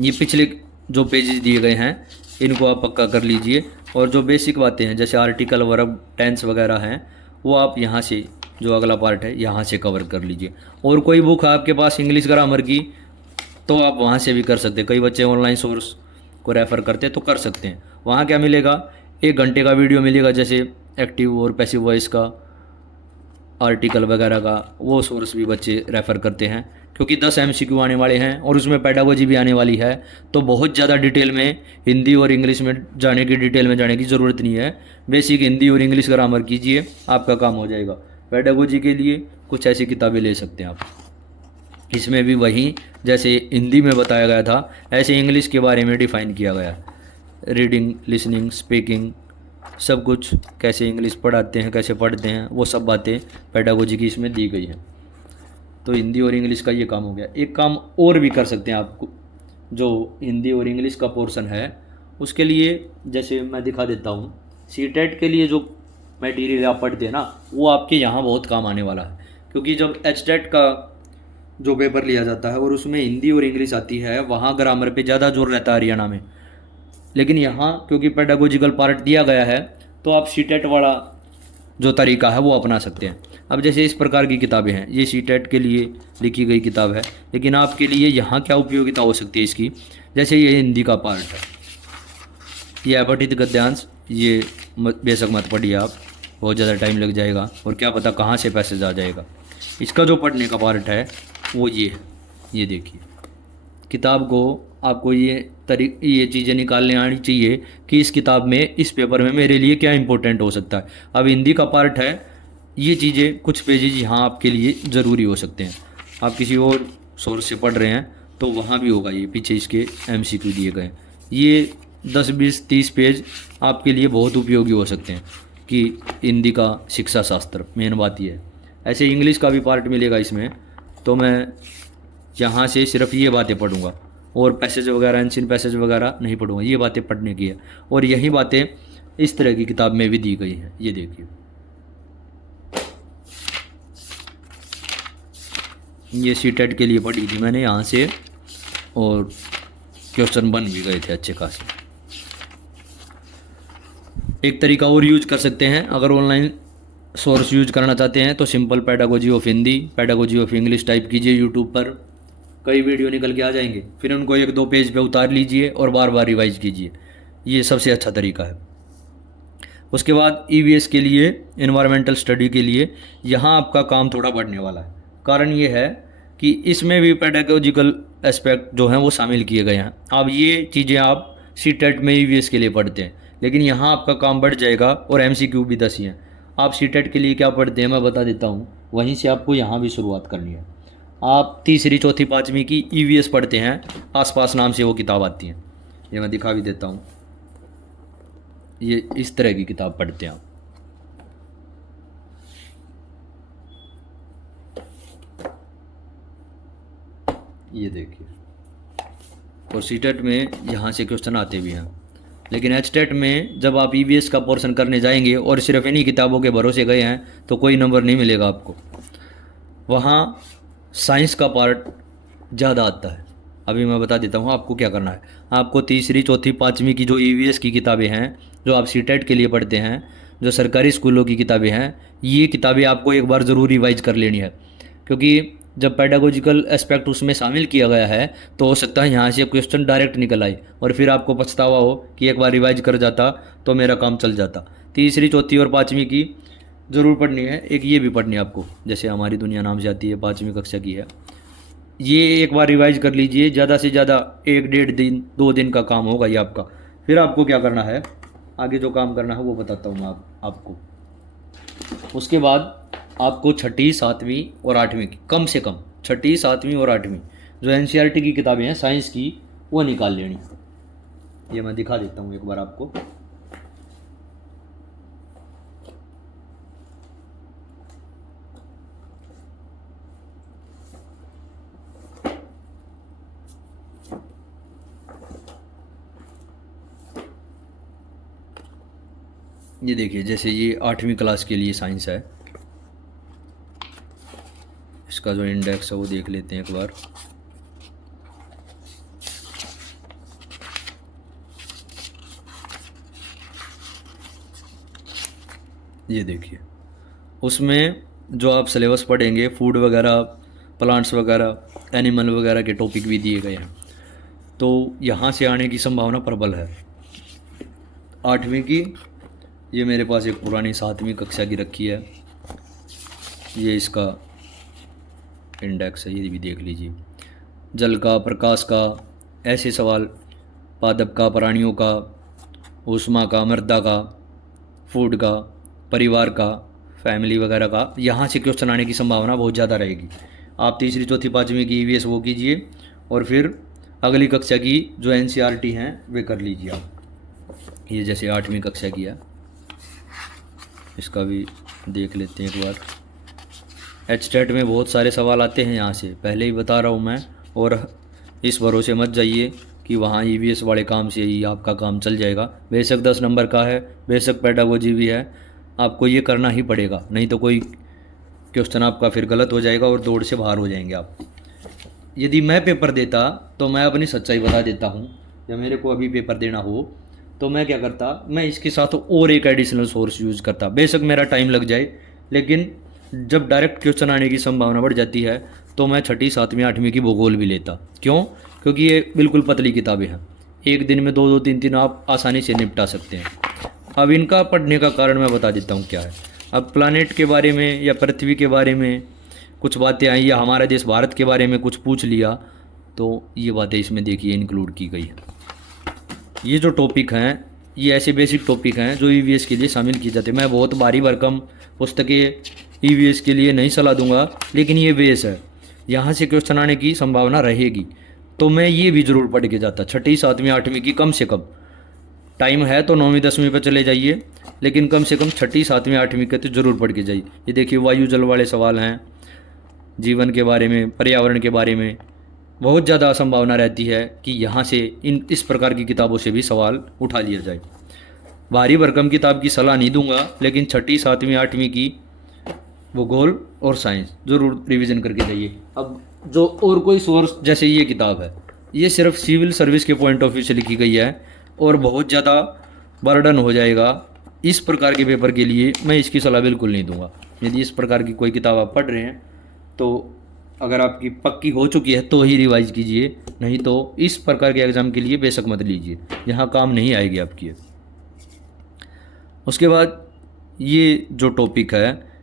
ये पिछले जो पेजेस दिए गए हैं इनको आप पक्का कर लीजिए। और जो बेसिक बातें हैं जैसे आर्टिकल, वर्ब, टेंस वगैरह हैं वो आप यहाँ से जो अगला पार्ट है यहाँ से कवर कर लीजिए। और कोई बुक है आपके पास इंग्लिश ग्रामर की तो आप वहाँ से भी कर सकते हैं। कई बच्चे ऑनलाइन सोर्स को रेफ़र करते हैं तो कर सकते हैं। वहाँ क्या मिलेगा, 1 घंटे का वीडियो मिलेगा, जैसे एक्टिव और पैसिव वॉइस का, आर्टिकल वगैरह का, वो सोर्स भी बच्चे रेफ़र करते हैं। क्योंकि 10 MCQ आने वाले हैं और उसमें पेडागोजी भी आने वाली है, तो बहुत ज़्यादा डिटेल में हिंदी और इंग्लिश में डिटेल में जाने की ज़रूरत नहीं है। बेसिक हिंदी और इंग्लिश ग्रामर कीजिए, आपका काम हो जाएगा। पेडागोजी के लिए कुछ ऐसी किताबें ले सकते हैं आप। इसमें भी वही जैसे हिंदी में बताया गया था ऐसे इंग्लिश के बारे में डिफ़ाइन किया गया। रीडिंग, लिसनिंग, स्पीकिंग, सब कुछ कैसे इंग्लिश पढ़ाते हैं, कैसे पढ़ते हैं, वो सब बातें पेडागोजी की इसमें दी गई हैं। तो हिंदी और इंग्लिश का ये काम हो गया। एक काम और भी कर सकते हैं आपको, जो हिंदी और इंग्लिश का पोर्शन है उसके लिए, जैसे मैं दिखा देता हूँ। सीटेट के लिए जो मटेरियल आप पढ़ते हैं ना वो आपके यहाँ बहुत काम आने वाला है। क्योंकि जब एचटेट का जो पेपर लिया जाता है और उसमें हिंदी और इंग्लिश आती है, वहाँ ग्रामर पे ज़्यादा जोर रहता है हरियाणा में। लेकिन यहाँ क्योंकि पेडागोजिकल पार्ट दिया गया है तो आप सीटेट वाला जो तरीका है वो अपना सकते हैं। अब जैसे इस प्रकार की किताबें हैं, ये सीटेट के लिए लिखी गई किताब है, लेकिन आपके लिए यहाँ क्या उपयोगिता हो सकती है इसकी। जैसे ये हिंदी का पार्ट है, ये अपठित गद्यांश, ये बेशक मत पढ़िए आप, बहुत ज़्यादा टाइम लग जाएगा और क्या पता कहाँ से पैसेज आ जाएगा। इसका जो पढ़ने का पार्ट है वो ये है। ये देखिए, किताब को आपको ये चीज़ें निकालने आनी चाहिए कि इस किताब में, इस पेपर में मेरे लिए क्या इंपॉर्टेंट हो सकता है। अब हिंदी का पार्ट है, ये चीज़ें कुछ पेजेज यहाँ आपके लिए ज़रूरी हो सकते हैं। आप किसी और सोर्स से पढ़ रहे हैं तो वहाँ भी होगा, ये पीछे इसके MCQ दिए गए हैं। ये 10, 20, 30 पेज आपके लिए बहुत उपयोगी हो सकते हैं कि हिंदी का शिक्षा शास्त्र, मेन बात ये है। ऐसे इंग्लिश का भी पार्ट मिलेगा इसमें, तो मैं यहाँ से सिर्फ ये बातें पढ़ूंगा और पैसेज वगैरह, एंशिएंट पैसेज वगैरह नहीं पढ़ूंगा। ये बातें पढ़ने की है और यही बातें इस तरह की किताब में भी दी गई हैं। ये देखिए, ये सीटेट के लिए पढ़ी थी मैंने यहाँ से, और क्वेश्चन बन भी गए थे अच्छे खासे। एक तरीका और यूज कर सकते हैं, अगर ऑनलाइन सोर्स यूज करना चाहते हैं तो simple pedagogy of Hindi, pedagogy of English type कीजिए यूट्यूब पर, कई वीडियो निकल के आ जाएंगे। फिर उनको 1-2 पेज पे उतार लीजिए और बार बार रिवाइज कीजिए, ये सबसे अच्छा तरीका है। उसके बाद EVS के लिए, इन्वायरमेंटल स्टडी के लिए, यहाँ आपका काम थोड़ा बढ़ने वाला है। कारण ये है कि इसमें भी पेडागोजिकल एस्पेक्ट जो हैं वो शामिल किए गए हैं। अब ये चीज़ें आप सीटेट में EVS के लिए पढ़ते हैं, लेकिन यहाँ आपका काम बढ़ जाएगा और MCQ भी 10 ही हैं। आप सीटेट के लिए क्या पढ़ते हैं मैं बता देता हूँ, वहीं से आपको यहाँ भी शुरुआत करनी है। आप तीसरी, चौथी, पाँचवीं की EVS पढ़ते हैं, आसपास नाम से वो किताब आती हैं, ये मैं दिखा भी देता हूँ। ये इस तरह की किताब पढ़ते हैं आप। ये देखिए, और सीटेट में यहाँ से क्वेश्चन आते भी हैं, लेकिन एचटेट में जब आप EVS का पोर्शन करने जाएंगे और सिर्फ इन्हीं किताबों के भरोसे गए हैं तो कोई नंबर नहीं मिलेगा आपको। वहाँ साइंस का पार्ट ज़्यादा आता है। अभी मैं बता देता हूँ आपको क्या करना है। आपको तीसरी, चौथी, पाँचवीं की जो EVS की किताबें हैं, जो आप सीटेट के लिए पढ़ते हैं, जो सरकारी स्कूलों की किताबें हैं, ये किताबें आपको एक बार ज़रूर रिवाइज कर लेनी है, क्योंकि जब पेडागोजिकल एस्पेक्ट उसमें शामिल किया गया है तो हो सकता है यहाँ से क्वेश्चन डायरेक्ट निकल आए और फिर आपको पछतावा हो कि एक बार रिवाइज कर जाता तो मेरा काम चल जाता। तीसरी, चौथी और पाँचवीं की ज़रूर पढ़नी है। एक ये भी पढ़नी है आपको, जैसे हमारी दुनिया नाम से आती है, 5वीं कक्षा की है। ये एक बार रिवाइज कर लीजिए, ज़्यादा से ज़्यादा 1-1.5 दिन, 2 दिन का काम होगा ये आपका। फिर आपको क्या करना है, आगे जो काम करना है वो बताता हूँ मैं आपको। उसके बाद आपको 6ठी, 7वीं और 8वीं की, कम से कम 6ठी, 7वीं और 8वीं जो NCERT की किताबें हैं साइंस की, वो निकाल लेनी। ये मैं दिखा देता हूँ एक बार आपको। ये देखिए, जैसे ये 8वीं क्लास के लिए साइंस है, इसका जो इंडेक्स है वो देख लेते हैं एक बार। ये देखिए, उसमें जो आप सिलेबस पढ़ेंगे, फूड वगैरह, प्लांट्स वगैरह, एनिमल वगैरह के टॉपिक भी दिए गए हैं, तो यहाँ से आने की संभावना प्रबल है। 8वीं की ये मेरे पास एक पुरानी 7वीं कक्षा की रखी है, ये इसका इंडेक्स है, ये भी देख लीजिए। जल का, प्रकाश का, ऐसे सवाल, पादप का, प्राणियों का, ऊष्मा का, मृदा का, फूड का, परिवार का, फैमिली वगैरह का, यहाँ से क्वेश्चन आने की संभावना बहुत ज़्यादा रहेगी। आप तीसरी, चौथी, पाँचवीं की EVS वो कीजिए और फिर अगली कक्षा की जो NCERT हैं वे कर लीजिए आप। ये जैसे 8वीं कक्षा की है, इसका भी देख लेते हैं एक बार। HTET में बहुत सारे सवाल आते हैं यहाँ से, पहले ही बता रहा हूँ मैं, और इस भरोसे मत जाइए कि वहाँ EVS वाले काम से ही आपका काम चल जाएगा। बेशक 10 नंबर का है, बेशक पेडागोजी भी है, आपको ये करना ही पड़ेगा, नहीं तो कोई क्वेश्चन आपका फिर गलत हो जाएगा और दौड़ से बाहर हो जाएंगे आप। यदि मैं पेपर देता तो मैं अपनी सच्चाई बता देता हूँ, जब मेरे को अभी पेपर देना हो तो मैं क्या करता, मैं इसके साथ और एक एडिशनल सोर्स यूज़ करता। बेशक मेरा टाइम लग जाए, लेकिन जब डायरेक्ट क्वेश्चन आने की संभावना बढ़ जाती है तो मैं 6ठी, 7वीं, 8वीं की भूगोल भी लेता। क्यों? क्योंकि ये बिल्कुल पतली किताबें हैं, एक दिन में 2-2, 3-3 आप आसानी से निपटा सकते हैं। अब इनका पढ़ने का कारण मैं बता देता हूँ क्या है। अब प्लानेट के बारे में या पृथ्वी के बारे में कुछ बातें आई, या हमारा देश भारत के बारे में कुछ पूछ लिया, तो ये बातें इसमें देखिए इंक्लूड की गई है। ये जो टॉपिक हैं ये ऐसे बेसिक टॉपिक हैं जो EVS के लिए शामिल किए जाते हैं। मैं बहुत भारी भरकम पुस्तकें EVS के लिए नहीं सलाह दूंगा, लेकिन ये बेस है, यहाँ से क्वेश्चन आने की संभावना रहेगी। तो मैं ये भी ज़रूर पढ़ के जाता, छठी सातवीं आठवीं की कम से कम। टाइम है तो नौवीं दसवीं पर चले जाइए, लेकिन कम से कम छठी सातवीं आठवीं के तो ज़रूर पढ़ के जाइए। ये देखिए वायु जल वाले सवाल हैं, जीवन के बारे में, पर्यावरण के बारे में। बहुत ज़्यादा संभावना रहती है कि यहाँ से इस प्रकार की किताबों से भी सवाल उठा लिया जाए। भारी भरकम किताब की सलाह नहीं दूंगा, लेकिन छठी सातवीं आठवीं की भूगोल और साइंस ज़रूर रिवीजन करके जाइए। अब जो और कोई सोर्स, जैसे ये किताब है, ये सिर्फ सिविल सर्विस के पॉइंट ऑफ व्यू से लिखी गई है और बहुत ज़्यादा बर्डन हो जाएगा इस प्रकार के पेपर के लिए। मैं इसकी सलाह बिल्कुल नहीं दूंगा। यदि इस प्रकार की कोई किताब आप पढ़ रहे हैं तो अगर आपकी पक्की हो चुकी है तो ही रिवाइज कीजिए, नहीं तो इस प्रकार के एग्ज़ाम के लिए बेशक मत लीजिए, यहाँ काम नहीं आएगी आपकी। उसके बाद ये जो टॉपिक है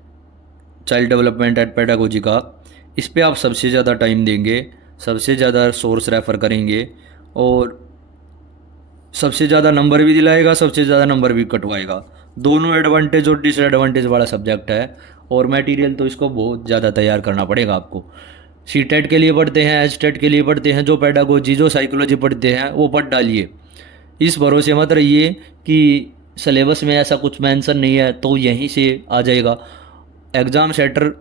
चाइल्ड डेवलपमेंट एंड पेडागोजी का, इस पे आप सबसे ज़्यादा टाइम देंगे, सबसे ज़्यादा सोर्स रेफ़र करेंगे और सबसे ज़्यादा नंबर भी दिलाएगा, सबसे ज़्यादा नंबर भी कटवाएगा। दोनों एडवांटेज और डिसएडवांटेज वाला सब्जेक्ट है और मटेरियल तो इसको बहुत ज़्यादा तैयार करना पड़ेगा आपको। सीटेट के लिए पढ़ते हैं, एचटेट के लिए पढ़ते हैं, जो पेडागोजी जो साइकोलॉजी पढ़ते हैं वो पढ़ डालिए। इस भरोसे मत रहिए कि सिलेबस में ऐसा कुछ मेंशन नहीं है तो यहीं से आ जाएगा। एग्ज़ाम सेटर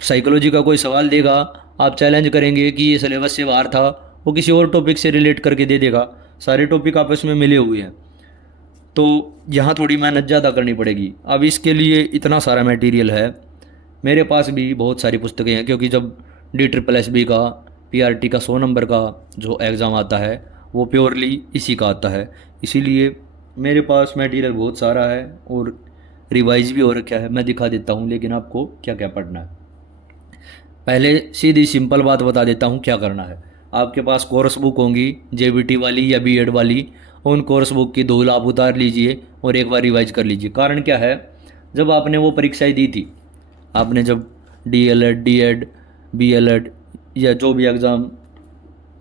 साइकोलॉजी का कोई सवाल देगा, आप चैलेंज करेंगे कि ये सिलेबस से बाहर था, वो किसी और टॉपिक से रिलेट करके दे देगा। सारे टॉपिक आपस में मिले हुए हैं, तो यहाँ थोड़ी मेहनत ज़्यादा करनी पड़ेगी। अब इसके लिए इतना सारा मटेरियल है, मेरे पास भी बहुत सारी पुस्तकें हैं, क्योंकि जब DSSB का PRT का 100 नंबर का जो एग्ज़ाम आता है वो प्योरली इसी का आता है, इसीलिए मेरे पास मटेरियल बहुत सारा है और रिवाइज भी हो रखा है। मैं दिखा देता हूँ लेकिन आपको क्या क्या पढ़ना है। पहले सीधी सिंपल बात बता देता हूँ क्या करना है। आपके पास कोर्स बुक होंगी JBT वाली या B.Ed वाली, उन कोर्स बुक की धूल आप उतार लीजिए और एक बार रिवाइज कर लीजिए। कारण क्या है, जब आपने वो परीक्षाएं दी थी, आपने जब DLED D.Ed B.LED या जो भी एग्ज़ाम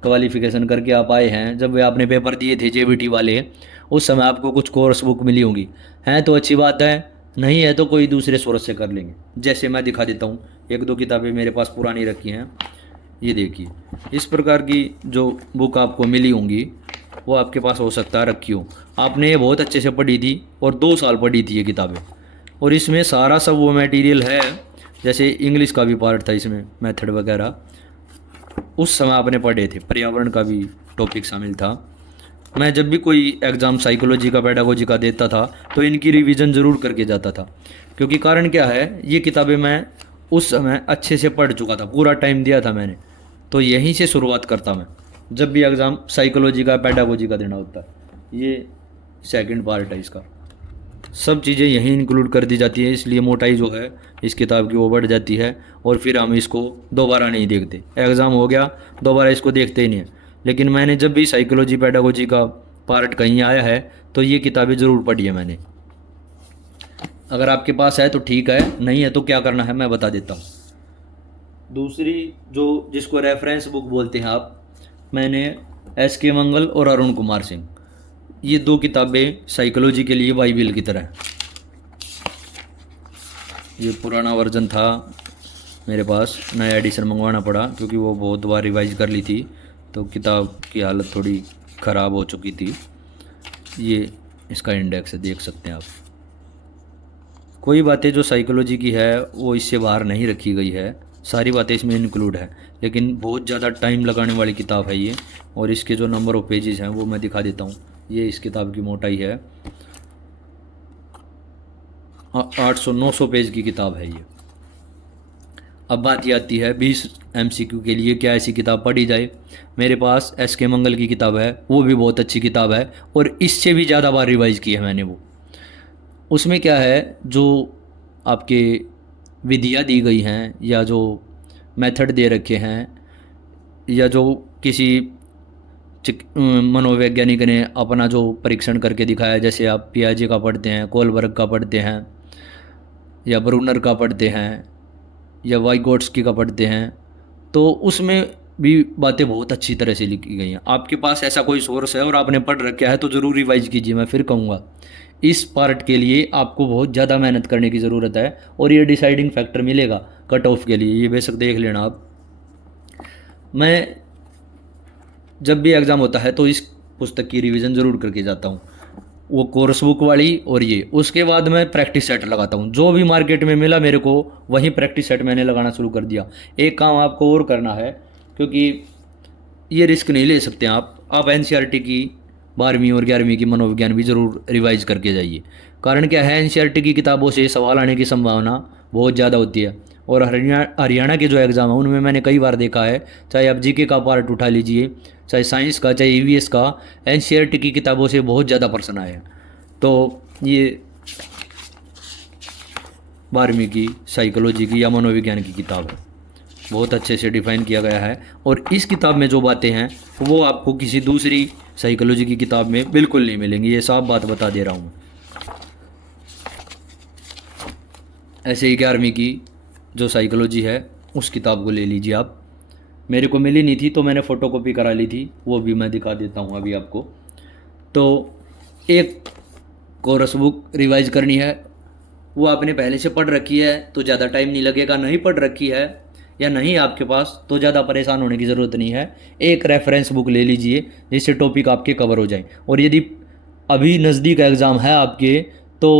क्वालिफ़िकेशन करके आप आए हैं, जब वे आपने पेपर दिए थे JBT वाले, उस समय आपको कुछ कोर्स बुक मिली होंगी। हैं तो अच्छी बात है, नहीं है तो कोई दूसरे सोर्स से कर लेंगे। जैसे मैं दिखा देता हूँ, एक दो किताबें मेरे पास पुरानी रखी हैं, ये देखिए। इस प्रकार की जो बुक आपको मिली होंगी वो आपके पास हो सकता है रखी हो, आपने ये बहुत अच्छे से पढ़ी थी और 2 साल पढ़ी थी ये किताबें, और इसमें सारा सब वो मटेरियल है। जैसे इंग्लिश का भी पार्ट था इसमें, मेथड वगैरह उस समय आपने पढ़े थे, पर्यावरण का भी टॉपिक शामिल था। मैं जब भी कोई एग्ज़ाम साइकोलॉजी का पेडागोजी का देता था तो इनकी रिवीजन ज़रूर करके जाता था, क्योंकि कारण क्या है, ये किताबें मैं उस समय अच्छे से पढ़ चुका था, पूरा टाइम दिया था मैंने, तो यहीं से शुरुआत करता मैं जब भी एग्ज़ाम साइकोलॉजी का पेडागोजी का देना होता है। ये सेकंड पार्ट है इसका, सब चीज़ें यहीं इंक्लूड कर दी जाती है, इसलिए मोटाई जो है इस किताब की वो बढ़ जाती है और फिर हम इसको दोबारा नहीं देखते। एग्ज़ाम हो गया, दोबारा इसको देखते ही नहीं है। लेकिन मैंने जब भी साइकोलॉजी पेडागोजी का पार्ट कहीं आया है तो ये किताबें ज़रूर पढ़ी है मैंने। अगर आपके पास है तो ठीक है, नहीं है तो क्या करना है मैं बता देता हूँ। दूसरी जो जिसको रेफरेंस बुक बोलते हैं आप, मैंने SK मंगल और अरुण कुमार सिंह, ये 2 किताबें साइकोलॉजी के लिए बाइबिल की तरह हैं। ये पुराना वर्जन था मेरे पास, नया एडिशन मंगवाना पड़ा क्योंकि वो बहुत बार रिवाइज कर ली थी तो किताब की हालत थोड़ी ख़राब हो चुकी थी। ये इसका इंडेक्स है, देख सकते हैं आप। कोई बातें जो साइकोलॉजी की है वो इससे बाहर नहीं रखी गई है, सारी बातें इसमें इंक्लूड है, लेकिन बहुत ज़्यादा टाइम लगाने वाली किताब है ये। और इसके जो नंबर ऑफ पेजेस हैं वो मैं दिखा देता हूँ। ये इस किताब की मोटाई है 800-900 पेज की किताब है ये। अब बात ये आती है 20 MCQ के लिए क्या ऐसी किताब पढ़ी जाए। मेरे पास SK मंगल की किताब है, वो भी बहुत अच्छी किताब है और इससे भी ज़्यादा बार रिवाइज़ की है मैंने वो। उसमें क्या है, जो आपके विधियाँ दी गई हैं या जो मेथड दे रखे हैं या जो किसी मनोवैज्ञानिक ने अपना जो परीक्षण करके दिखाया, जैसे आप पियाजे का पढ़ते हैं, कोलबर्ग का पढ़ते हैं या ब्रूनर का पढ़ते हैं या वाइगोट्स्की का पढ़ते हैं, तो उसमें भी बातें बहुत अच्छी तरह से लिखी गई हैं। आपके पास ऐसा कोई सोर्स है और आपने पढ़ रखा है तो ज़रूर रिवाइज कीजिए। मैं फिर कहूँगा इस पार्ट के लिए आपको बहुत ज़्यादा मेहनत करने की ज़रूरत है और ये डिसाइडिंग फैक्टर मिलेगा कट ऑफ के लिए, ये बेशक देख लेना आप। मैं जब भी एग्ज़ाम होता है तो इस पुस्तक की रिवीजन ज़रूर करके जाता हूँ, वो कोर्स बुक वाली और ये। उसके बाद मैं प्रैक्टिस सेट लगाता हूँ, जो भी मार्केट में मिला मेरे को वही प्रैक्टिस सेट मैंने लगाना शुरू कर दिया। एक काम आपको और करना है, क्योंकि ये रिस्क नहीं ले सकते आप एनसीईआरटी की 12वीं और 11वीं की मनोविज्ञान भी ज़रूर रिवाइज करके जाइए। कारण क्या है, एनसीईआरटी की किताबों से सवाल आने की संभावना बहुत ज़्यादा होती है। और हरियाणा के जो एग्ज़ाम है उनमें मैंने कई बार देखा है, चाहे आप जीके का पार्ट उठा लीजिए, चाहे साइंस का, चाहे ईवीएस का, एनसीईआरटी की किताबों से बहुत ज़्यादा प्रश्न आए हैं। तो ये 12वीं की साइकोलॉजी की या मनोविज्ञान की किताब है, बहुत अच्छे से डिफ़ाइन किया गया है। और इस किताब में जो बातें हैं वो आपको किसी दूसरी साइकोलॉजी की किताब में बिल्कुल नहीं मिलेंगी, ये साफ बात बता दे रहा हूँ। ऐसे ही 11वीं की जो साइकोलॉजी है उस किताब को ले लीजिए आप, मेरे को मिली नहीं थी तो मैंने फ़ोटोकॉपी करा ली थी, वो भी मैं दिखा देता हूँ अभी आपको। तो एक कोर्स बुक रिवाइज करनी है, वो आपने पहले से पढ़ रखी है तो ज़्यादा टाइम नहीं लगेगा, नहीं पढ़ रखी है या नहीं आपके पास तो ज़्यादा परेशान होने की ज़रूरत नहीं है। एक रेफरेंस बुक ले लीजिए जिससे टॉपिक आपके कवर हो जाए। और यदि अभी नज़दीक एग्ज़ाम है आपके तो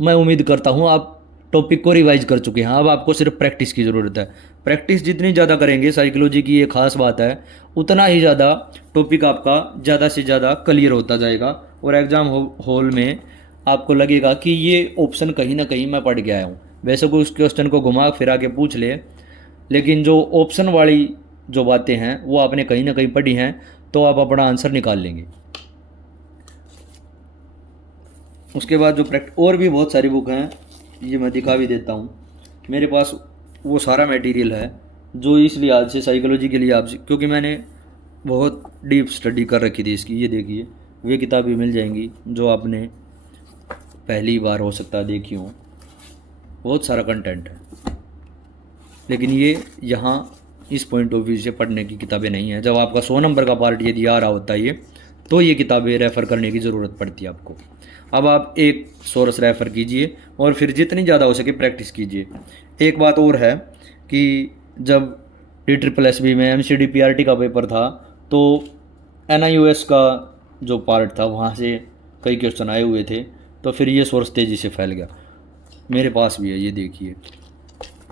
मैं उम्मीद करता हूँ आप टॉपिक को रिवाइज कर चुके हैं, अब आपको सिर्फ प्रैक्टिस की ज़रूरत है। प्रैक्टिस जितनी ज़्यादा करेंगे, साइकोलॉजी की ये खास बात है, उतना ही ज़्यादा टॉपिक आपका ज़्यादा से ज़्यादा क्लियर होता जाएगा। और एग्ज़ाम हॉल में आपको लगेगा कि ये ऑप्शन कहीं ना कहीं मैं पढ़ के आया हूँ। वैसे कोई उस क्वेश्चन को घुमा फिरा के पूछ ले, लेकिन जो ऑप्शन वाली जो बातें हैं वो आपने कहीं ना कहीं पढ़ी हैं तो आप अपना आंसर निकाल लेंगे। उसके बाद जो और भी बहुत सारी बुक हैं, ये मैं दिखा भी देता हूँ। मेरे पास वो सारा मटेरियल है जो इस लिहाज से साइकोलॉजी के लिए आपसे, क्योंकि मैंने बहुत डीप स्टडी कर रखी थी इसकी। ये देखिए, वे किताबें मिल जाएंगी जो आपने पहली बार हो सकता है देखी हो, बहुत सारा कंटेंट है। लेकिन ये यहाँ इस पॉइंट ऑफ व्यू से पढ़ने की किताबें नहीं हैं। जब आपका 100 नंबर का पार्ट यदि आ रहा होता है ये, तो ये किताबें रेफ़र करने की ज़रूरत पड़ती है आपको। अब आप एक सोर्स रेफ़र कीजिए और फिर जितनी ज़्यादा हो सके प्रैक्टिस कीजिए। एक बात और है कि जब DSSB में MCD-PRT का पेपर था तो NIOS का जो पार्ट था वहाँ से कई क्वेश्चन आए हुए थे, तो फिर ये सोर्स तेज़ी से फैल गया। मेरे पास भी है, ये देखिए,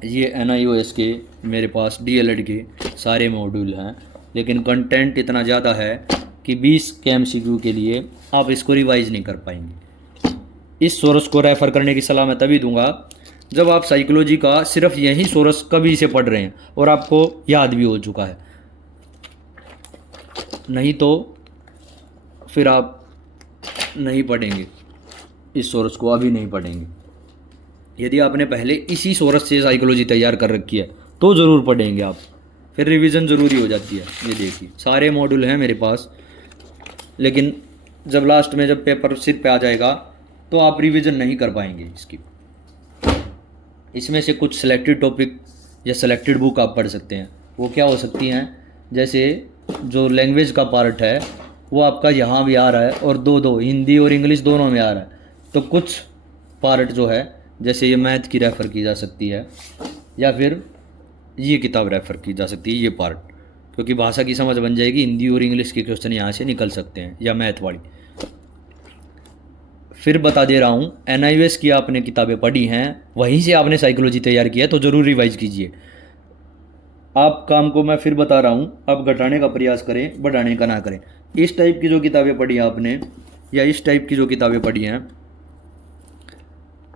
ये NIOS के मेरे पास DLED के सारे मॉड्यूल हैं, लेकिन कंटेंट इतना ज़्यादा है कि 20 के MCQ के लिए आप इसको रिवाइज़ नहीं कर पाएंगे। इस सोर्स को रेफ़र करने की सलाह मैं तभी दूंगा जब आप साइकोलॉजी का सिर्फ यही सोर्स कभी से पढ़ रहे हैं और आपको याद भी हो चुका है, नहीं तो फिर आप नहीं पढ़ेंगे, इस सोर्स को अभी नहीं पढ़ेंगे। यदि आपने पहले इसी सोर्स से साइकोलॉजी तैयार कर रखी है तो ज़रूर पढ़ेंगे आप, फिर रिवीजन ज़रूरी हो जाती है। ये देखिए, सारे मॉड्यूल हैं मेरे पास, लेकिन जब लास्ट में जब पेपर सिर पे आ जाएगा तो आप रिवीजन नहीं कर पाएंगे इसकी। इसमें से कुछ सिलेक्टेड टॉपिक या सिलेक्टेड बुक आप पढ़ सकते हैं। वो क्या हो सकती हैं, जैसे जो लैंग्वेज का पार्ट है वो आपका यहाँ भी आ रहा है और दो हिंदी और इंग्लिश दोनों में आ रहा है, तो कुछ पार्ट जो है जैसे ये मैथ की रेफ़र की जा सकती है या फिर ये किताब रेफ़र की जा सकती है, ये पार्ट, क्योंकि भाषा की समझ बन जाएगी। हिंदी और इंग्लिश के क्वेश्चन यहाँ से निकल सकते हैं या मैथ वाली। फिर बता दे रहा हूँ, NIOS की आपने किताबें पढ़ी हैं, वहीं से आपने साइकोलॉजी तैयार किया है तो ज़रूर रिवाइज कीजिए। आप काम को मैं फिर बता रहा हूँ, आप घटाने का प्रयास करें, बढ़ाने का ना करें। इस टाइप की जो किताबें पढ़ी आपने या इस टाइप की जो किताबें पढ़ी हैं,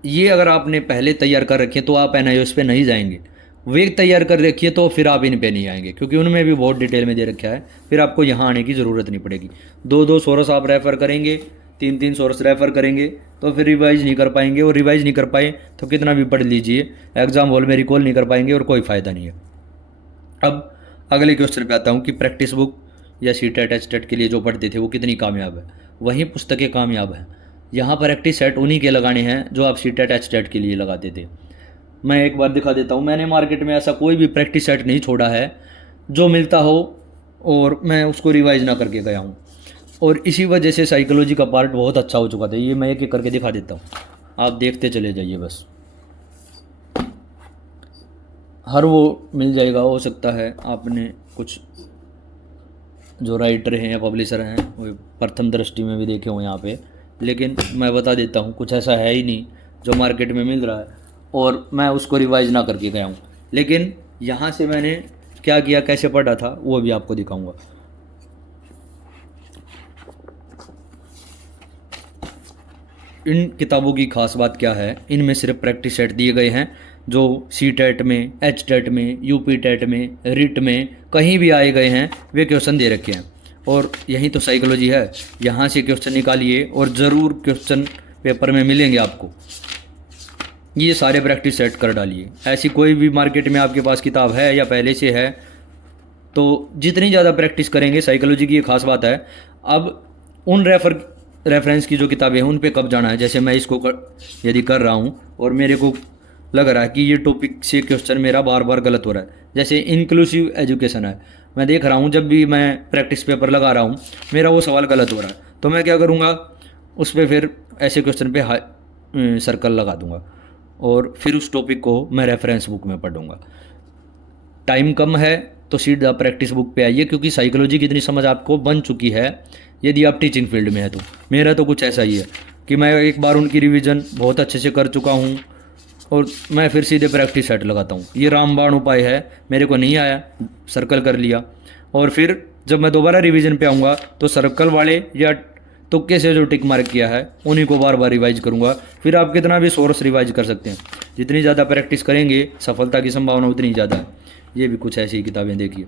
ये अगर आपने पहले तैयार कर रखी है तो आप NIOS पे नहीं जाएंगे। वे तैयार कर रखिए तो फिर आप इन पे नहीं आएंगे, क्योंकि उनमें भी बहुत डिटेल में दे रखा है। फिर आपको यहाँ आने की ज़रूरत नहीं पड़ेगी। दो सोर्स आप रेफ़र करेंगे, तीन सोर्स रेफ़र करेंगे तो फिर रिवाइज़ नहीं कर पाएंगे, और रिवाइज़ नहीं कर पाए तो कितना भी पढ़ लीजिए एग्ज़ाम हॉल में रिकॉल नहीं कर पाएंगे और कोई फ़ायदा नहीं है। अब अगले क्वेश्चन पे आता हूँ कि प्रैक्टिस बुक या CTET HTET के लिए जो पढ़ते थे वो कितनी कामयाब है। वही पुस्तकें कामयाब हैं। यहाँ पर प्रैक्टिस सेट उन्हीं के लगाने हैं जो आप CTET HTET के लिए लगाते थे। मैं एक बार दिखा देता हूँ, मैंने मार्केट में ऐसा कोई भी प्रैक्टिस सेट नहीं छोड़ा है जो मिलता हो और मैं उसको रिवाइज़ ना करके गया हूँ। और इसी वजह से साइकोलॉजी का पार्ट बहुत अच्छा हो चुका था। ये मैं एक एक करके दिखा देता हूँ, आप देखते चले जाइए बस। हर वो मिल जाएगा, हो सकता है आपने कुछ जो राइटर हैं या पब्लिशर हैं वो प्रथम दृष्टि में भी देखे हों यहाँ पे, लेकिन मैं बता देता हूँ कुछ ऐसा है ही नहीं जो मार्केट में मिल रहा है और मैं उसको रिवाइज ना करके गया हूँ। लेकिन यहाँ से मैंने क्या किया, कैसे पढ़ा था, वो भी आपको दिखाऊंगा। इन किताबों की खास बात क्या है, इनमें सिर्फ प्रैक्टिस सेट दिए गए हैं जो सी टेट में, एच टेट में, यूपी टेट में, रिट में कहीं भी आए गए हैं, वे क्वेश्चन दे रखे हैं। और यही तो साइकोलॉजी है, यहाँ से क्वेश्चन निकालिए और ज़रूर क्वेश्चन पेपर में मिलेंगे आपको। ये सारे प्रैक्टिस सेट कर डालिए। ऐसी कोई भी मार्केट में आपके पास किताब है या पहले से है, तो जितनी ज़्यादा प्रैक्टिस करेंगे, साइकोलॉजी की ये खास बात है। अब उन रेफरेंस की जो किताबें हैं उन पे कब जाना है, जैसे मैं इसको यदि कर रहा हूँ और मेरे को लग रहा है कि ये टॉपिक से क्वेश्चन मेरा बार बार गलत हो रहा है, जैसे इंक्लूसिव एजुकेशन है, मैं देख रहा हूँ जब भी मैं प्रैक्टिस पेपर लगा रहा हूँ मेरा वो सवाल गलत हो रहा है, तो मैं क्या करूँगा, उस पर फिर ऐसे क्वेश्चन पे सर्कल लगा दूँगा और फिर उस टॉपिक को मैं रेफरेंस बुक में पढ़ूँगा। टाइम कम है तो सीधा प्रैक्टिस बुक पे आइए, क्योंकि साइकोलॉजी की इतनी समझ आपको बन चुकी है यदि आप टीचिंग फील्ड में है तो। मेरा तो कुछ ऐसा ही है कि मैं एक बार उनकी रिवीजन बहुत अच्छे से कर चुका हूँ और मैं फिर सीधे प्रैक्टिस सेट लगाता हूँ। ये रामबाण उपाय है, मेरे को नहीं आया, सर्कल कर लिया, और फिर जब मैं दोबारा रिवीजन पे आऊँगा तो सर्कल वाले या तुक्के से जो टिक मार्क किया है उन्हीं को बार बार रिवाइज करूँगा। फिर आप कितना भी सोर्स रिवाइज कर सकते हैं, जितनी ज़्यादा प्रैक्टिस करेंगे सफलता की संभावना उतनी ज़्यादा है। ये भी कुछ ऐसी किताबें देखिए।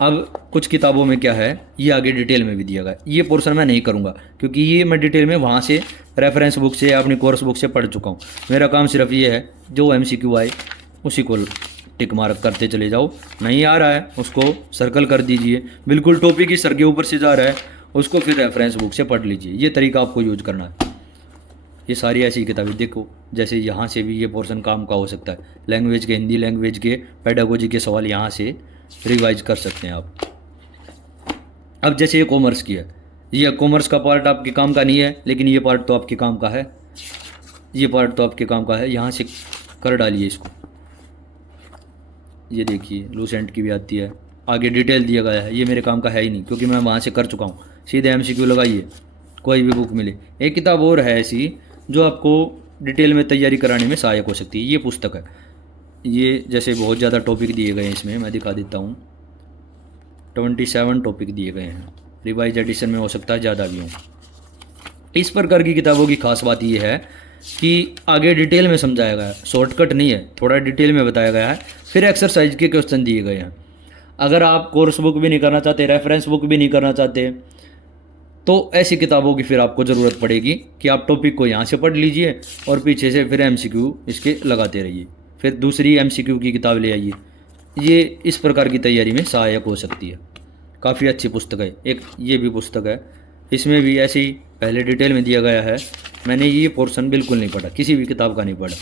अब कुछ किताबों में क्या है, ये आगे डिटेल में भी दिया गया है, ये पोर्शन मैं नहीं करूँगा क्योंकि ये मैं डिटेल में वहाँ से रेफरेंस बुक से या अपनी कोर्स बुक से पढ़ चुका हूँ। मेरा काम सिर्फ ये है जो MCQ आए उसी को टिक मार्क करते चले जाओ, नहीं आ रहा है उसको सर्कल कर दीजिए, बिल्कुल टॉपिक ही सर के ऊपर से जा रहा है उसको फिर रेफरेंस बुक से पढ़ लीजिए। ये तरीका आपको यूज करना है। ये सारी ऐसी किताबें देखो, जैसे यहाँ से भी ये पोर्शन काम का हो सकता है, लैंग्वेज के, हिंदी लैंग्वेज के, पेडागोजी के सवाल यहाँ से रिवाइज कर सकते हैं आप। अब जैसे ये कॉमर्स की है, ये कॉमर्स का पार्ट आपके काम का नहीं है, लेकिन ये पार्ट तो आपके काम का है, ये पार्ट तो आपके काम का है, यहाँ से कर डालिए इसको। ये देखिए लूसेंट की भी आती है, आगे डिटेल दिया गया है, ये मेरे काम का है ही नहीं क्योंकि मैं वहाँ से कर चुका हूँ। सीधे MCQ लगाइए, कोई भी बुक मिले। एक किताब और है ऐसी जो आपको डिटेल में तैयारी कराने में सहायक हो सकती है, ये पुस्तक है। ये जैसे बहुत ज़्यादा टॉपिक दिए गए हैं इसमें, मैं दिखा देता हूँ, 27 टॉपिक दिए गए हैं, रिवाइज एडिशन में हो सकता है ज़्यादा भी हों। इस प्रकार की किताबों की खास बात यह है कि आगे डिटेल में समझाया गया है, शॉर्टकट नहीं है, थोड़ा डिटेल में बताया गया है, फिर एक्सरसाइज के क्वेश्चन दिए गए हैं। अगर आप कोर्स बुक भी नहीं करना चाहते, रेफरेंस बुक भी नहीं करना चाहते, तो ऐसी किताबों की फिर आपको ज़रूरत पड़ेगी कि आप टॉपिक को यहाँ से पढ़ लीजिए और पीछे से फिर MCQ इसके लगाते रहिए, फिर दूसरी MCQ की किताब ले आइए। ये इस प्रकार की तैयारी में सहायक हो सकती है। काफ़ी अच्छी पुस्तक है। एक ये भी पुस्तक है, इसमें भी ऐसे ही पहले डिटेल में दिया गया है। मैंने ये पोर्शन बिल्कुल नहीं पढ़ा, किसी भी किताब का नहीं पढ़ा।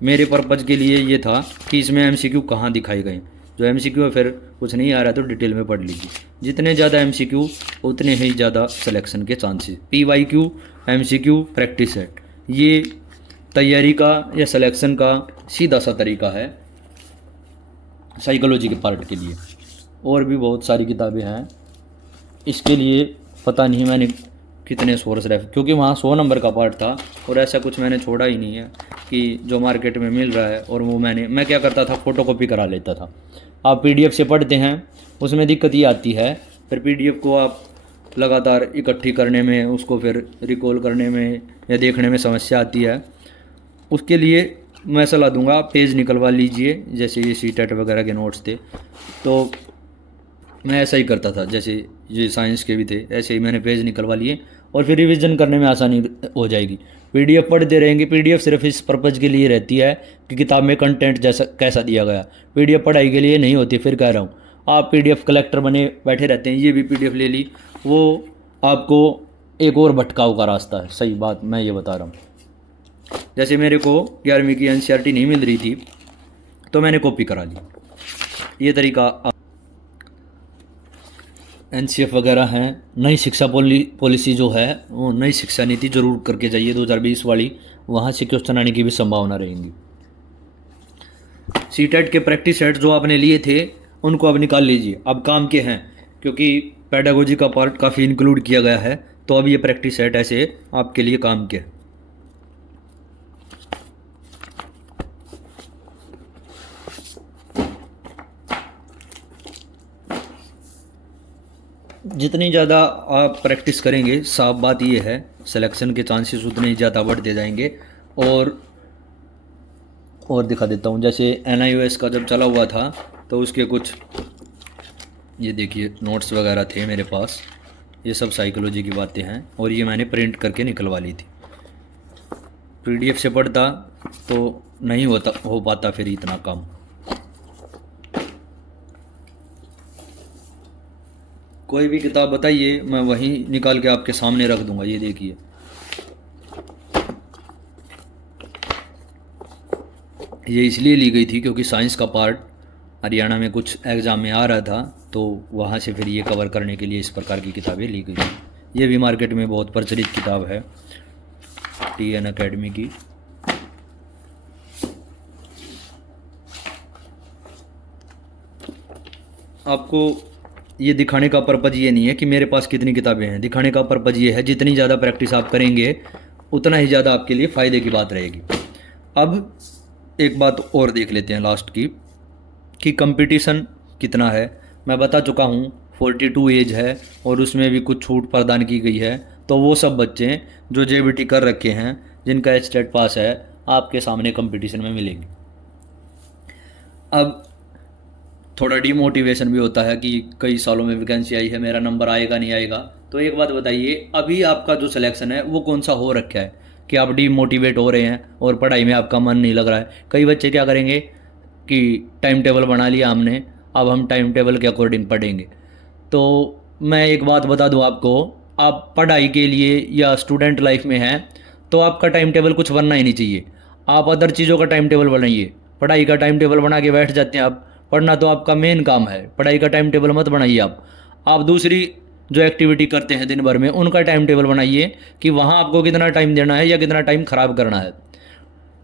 मेरे पर्पज़ के लिए ये था कि इसमें MCQ कहाँ दिखाए गए, जो MCQ है फिर कुछ नहीं आ रहा तो डिटेल में पढ़ लीजिए। जितने ज़्यादा MCQ उतने ही ज़्यादा सिलेक्शन के chances. PYQ, MCQ, practice set, ये तैयारी का या सिलेक्शन का सीधा सा तरीका है साइकोलॉजी के पार्ट के लिए। और भी बहुत सारी किताबें हैं इसके लिए, पता नहीं मैंने कितने सोर्स रेफ, क्योंकि वहाँ 100 नंबर का पार्ट था और ऐसा कुछ मैंने छोड़ा ही नहीं है कि जो मार्केट में मिल रहा है और वो मैं क्या करता था, फ़ोटोकॉपी करा लेता था। आप PDF से पढ़ते हैं, उसमें दिक्कत ये आती है, फिर PDF को आप लगातार इकट्ठी करने में, उसको फिर रिकॉल करने में या देखने में समस्या आती है। उसके लिए मैं सलाह दूंगा, पेज निकलवा लीजिए, जैसे ये CTET वगैरह के नोट्स थे तो मैं ऐसा ही करता था, जैसे ये साइंस के भी थे ऐसे ही मैंने पेज निकलवा लिए और फिर रिवीजन करने में आसानी हो जाएगी। PDF पढ़ते रहेंगे, PDF सिर्फ इस पर्पज़ के लिए रहती है कि किताब में कंटेंट जैसा कैसा दिया गया, PDF पढ़ाई के लिए नहीं होती। फिर कह रहा हूँ, आप PDF कलेक्टर बने बैठे रहते हैं, ये भी PDF ले ली, वो आपको एक और भटकाव का रास्ता है। सही बात मैं ये बता रहा हूँ। जैसे मेरे को 11वीं की NCERT नहीं मिल रही थी तो मैंने कॉपी करा ली, ये तरीका। NCF वगैरह हैं, नई शिक्षा पॉलिसी जो है वो नई शिक्षा नीति जरूर करके जाइए 2020 वाली, वहाँ से क्वेश्चन आने की भी संभावना रहेंगी। CTET के प्रैक्टिस सेट जो आपने लिए थे उनको अब निकाल लीजिए, अब काम के हैं, क्योंकि पेडागोजी का पार्ट काफ़ी इंक्लूड किया गया है, तो अब ये प्रैक्टिस सेट ऐसे आपके लिए काम के। जितनी ज़्यादा आप प्रैक्टिस करेंगे, साफ बात ये है, सिलेक्शन के चांसेस उतने ही ज़्यादा बढ़ते जाएंगे। और दिखा देता हूँ, जैसे NIOS का जब चला हुआ था तो उसके कुछ ये देखिए नोट्स वगैरह थे मेरे पास, ये सब साइकोलॉजी की बातें हैं, और ये मैंने प्रिंट करके निकलवा ली थी। PDF से पढ़ता तो नहीं हो पाता फिर इतना काम। कोई भी किताब बताइए, मैं वहीं निकाल के आपके सामने रख दूंगा। ये देखिए, ये इसलिए ली गई थी क्योंकि साइंस का पार्ट हरियाणा में कुछ एग्ज़ाम में आ रहा था, तो वहाँ से फिर ये कवर करने के लिए इस प्रकार की किताबें ली गई थी। ये भी मार्केट में बहुत प्रचलित किताब है, TN अकेडमी की। आपको ये दिखाने का पर्पज़ ये नहीं है कि मेरे पास कितनी किताबें हैं, दिखाने का पर्पज़ ये है जितनी ज़्यादा प्रैक्टिस आप करेंगे उतना ही ज़्यादा आपके लिए फ़ायदे की बात रहेगी। अब एक बात और देख लेते हैं लास्ट की, कि कंपटीशन कितना है। मैं बता चुका हूँ 42 एज है, और उसमें भी कुछ छूट प्रदान की गई है, तो वो सब बच्चे जो JBT कर रखे हैं, जिनका स्टेट पास है, आपके सामने कंपटीशन में मिलेंगे। अब थोड़ा डिमोटिवेशन भी होता है कि कई सालों में वैकेंसी आई है, मेरा नंबर आएगा नहीं आएगा। तो एक बात बताइए, अभी आपका जो सिलेक्शन है वो कौन सा हो रखा है कि आप डिमोटिवेट हो रहे हैं और पढ़ाई में आपका मन नहीं लग रहा है? कई बच्चे क्या करेंगे कि टाइम टेबल बना लिया हमने, अब हम टाइम टेबल के अकॉर्डिंग पढ़ेंगे। तो मैं एक बात बता दूं आपको, आप पढ़ाई के लिए या स्टूडेंट लाइफ में हैं तो आपका टाइम टेबल कुछ बनना ही नहीं चाहिए। आप अदर चीज़ों का टाइम टेबल बनाइए। पढ़ाई का टाइम टेबल बना के बैठ जाते हैं आप, पढ़ना तो आपका मेन काम है, पढ़ाई का टाइम टेबल मत बनाइए आप दूसरी जो एक्टिविटी करते हैं दिन भर में उनका टाइम टेबल बनाइए कि वहाँ आपको कितना टाइम देना है या कितना टाइम ख़राब करना है।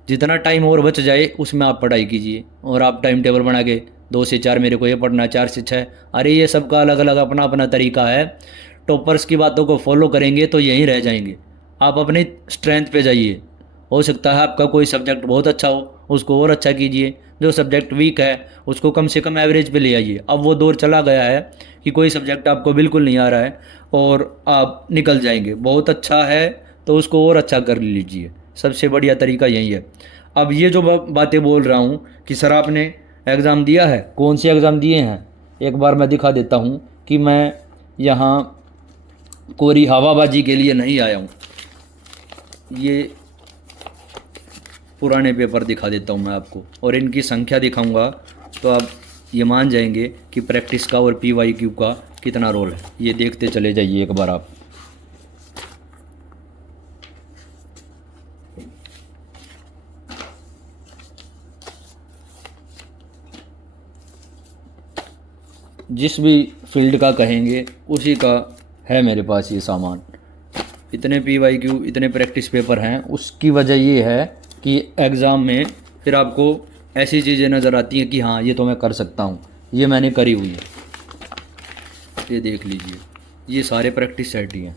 जितना टाइम और बच जाए उसमें आप पढ़ाई कीजिए, और आप टाइम टेबल बना के 2 से 4 मेरे को ये पढ़ना है, 4 से 6, अरे ये सबका अलग अलग अपना अपना तरीका है। टॉपर्स की बातों को फॉलो करेंगे तो यहीं रह जाएंगे। आप अपनी स्ट्रेंथ पे जाइए। हो सकता है आपका कोई सब्जेक्ट बहुत अच्छा हो, उसको और अच्छा कीजिए। जो सब्जेक्ट वीक है उसको कम से कम एवरेज पे ले आइए। अब वो दौर चला गया है कि कोई सब्जेक्ट आपको बिल्कुल नहीं आ रहा है और आप निकल जाएंगे, बहुत अच्छा है तो उसको और अच्छा कर लीजिए। सबसे बढ़िया तरीका यही है। अब ये जो बातें बोल रहा हूँ कि सर आपने एग्ज़ाम दिया है, कौन से एग्ज़ाम दिए हैं, एक बार मैं दिखा देता हूँ कि मैं यहाँ कोरी हवाबाजी के लिए नहीं आया हूँ। ये पुराने पेपर दिखा देता हूँ मैं आपको, और इनकी संख्या दिखाऊंगा तो आप ये मान जाएंगे कि प्रैक्टिस का और PYQ का कितना रोल है। ये देखते चले जाइए एक बार आप। जिस भी फील्ड का कहेंगे उसी का है मेरे पास ये सामान। इतने PYQ, इतने प्रैक्टिस पेपर हैं। उसकी वजह ये है कि एग्ज़ाम में फिर आपको ऐसी चीज़ें नज़र आती हैं कि हाँ ये तो मैं कर सकता हूँ, ये मैंने करी हुई है। ये देख लीजिए, ये सारे प्रैक्टिस सेट ही हैं।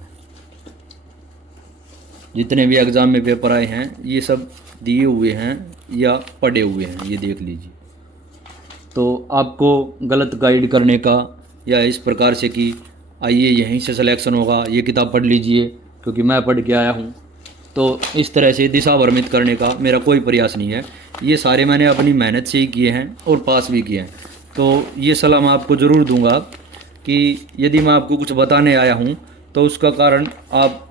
जितने भी एग्ज़ाम में पेपर आए हैं ये सब दिए हुए हैं या पढ़े हुए हैं, ये देख लीजिए। तो आपको गलत गाइड करने का या इस प्रकार से कि आइए यहीं से सिलेक्शन होगा, ये किताब पढ़ लीजिए क्योंकि मैं पढ़ के आया हूँ, तो इस तरह से दिशा भ्रमित करने का मेरा कोई प्रयास नहीं है। ये सारे मैंने अपनी मेहनत से ही किए हैं और पास भी किए हैं। तो ये सलाह मैं आपको ज़रूर दूंगा कि यदि मैं आपको कुछ बताने आया हूँ तो उसका कारण आप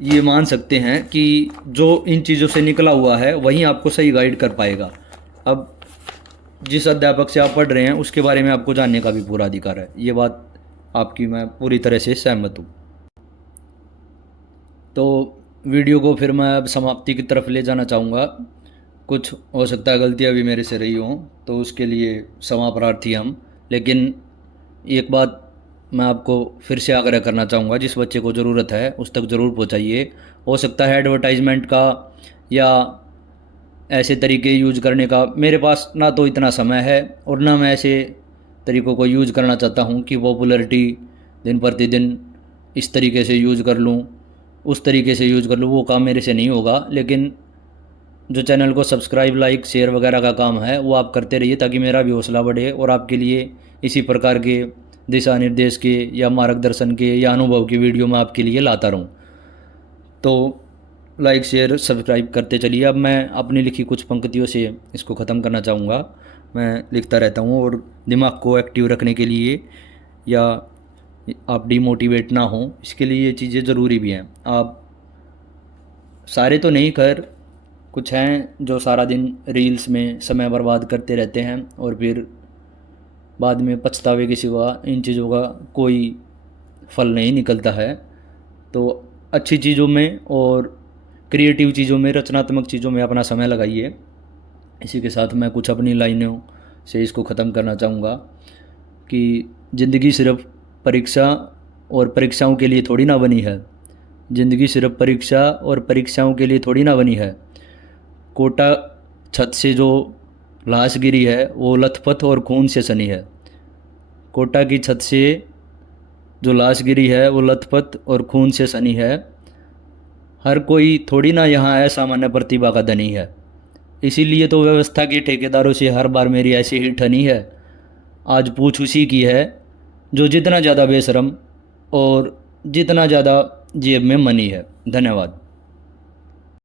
ये मान सकते हैं कि जो इन चीज़ों से निकला हुआ है वहीं आपको सही गाइड कर पाएगा। अब जिस अध्यापक से आप पढ़ रहे हैं उसके बारे में आपको जानने का भी पूरा अधिकार है, ये बात आपकी मैं पूरी तरह से सहमत हूँ। तो वीडियो को फिर मैं अब समाप्ति की तरफ ले जाना चाहूँगा। कुछ हो सकता है गलतियाँ भी मेरे से रही हों तो उसके लिए क्षमा प्रार्थी हम। लेकिन एक बात मैं आपको फिर से आग्रह करना चाहूँगा, जिस बच्चे को ज़रूरत है उस तक ज़रूर पहुँचाइए। हो सकता है एडवर्टाइजमेंट का या ऐसे तरीके यूज करने का मेरे पास ना तो इतना समय है और ना मैं ऐसे तरीक़ों को यूज़ करना चाहता हूँ कि पॉपुलैरिटी दिन प्रतिदिन इस तरीके से यूज़ कर लूँ, उस तरीके से यूज़ कर लूँ, वो काम मेरे से नहीं होगा। लेकिन जो चैनल को सब्सक्राइब, लाइक, शेयर वगैरह का काम है वो आप करते रहिए, ताकि मेरा भी हौसला बढ़े और आपके लिए इसी प्रकार के दिशा निर्देश के या मार्गदर्शन के या अनुभव की वीडियो मैं आपके लिए लाता रहूँ। तो लाइक, शेयर, सब्सक्राइब करते चलिए। अब मैं अपनी लिखी कुछ पंक्तियों से इसको ख़त्म करना चाहूँगा। मैं लिखता रहता हूँ और दिमाग को एक्टिव रखने के लिए या आप डिमोटिवेट ना हो, इसके लिए ये चीज़ें ज़रूरी भी हैं। आप सारे तो नहीं, कर कुछ हैं जो सारा दिन रील्स में समय बर्बाद करते रहते हैं और फिर बाद में पछतावे के सिवा इन चीज़ों का कोई फल नहीं निकलता है। तो अच्छी चीज़ों में और क्रिएटिव चीज़ों में, रचनात्मक चीज़ों में अपना समय लगाइए। इसी के साथ मैं कुछ अपनी लाइनों से इसको ख़त्म करना चाहूँगा कि ज़िंदगी सिर्फ परीक्षा और परीक्षाओं के लिए थोड़ी ना बनी है। ज़िंदगी सिर्फ परीक्षा और परीक्षाओं के लिए थोड़ी ना बनी है। कोटा छत से जो लाश गिरी है वो लथपथ और खून से सनी है। कोटा की छत से जो लाश गिरी है वो लथपथ और खून से सनी है। हर कोई थोड़ी ना यहाँ असामान्य प्रतिभा का धनी है। इसीलिए तो व्यवस्था के ठेकेदारों से हर बार मेरी ऐसी ही ठनी है। आज पूछ उसी की है जो जितना ज़्यादा बेशरम और जितना ज़्यादा जेब में मनी है। धन्यवाद।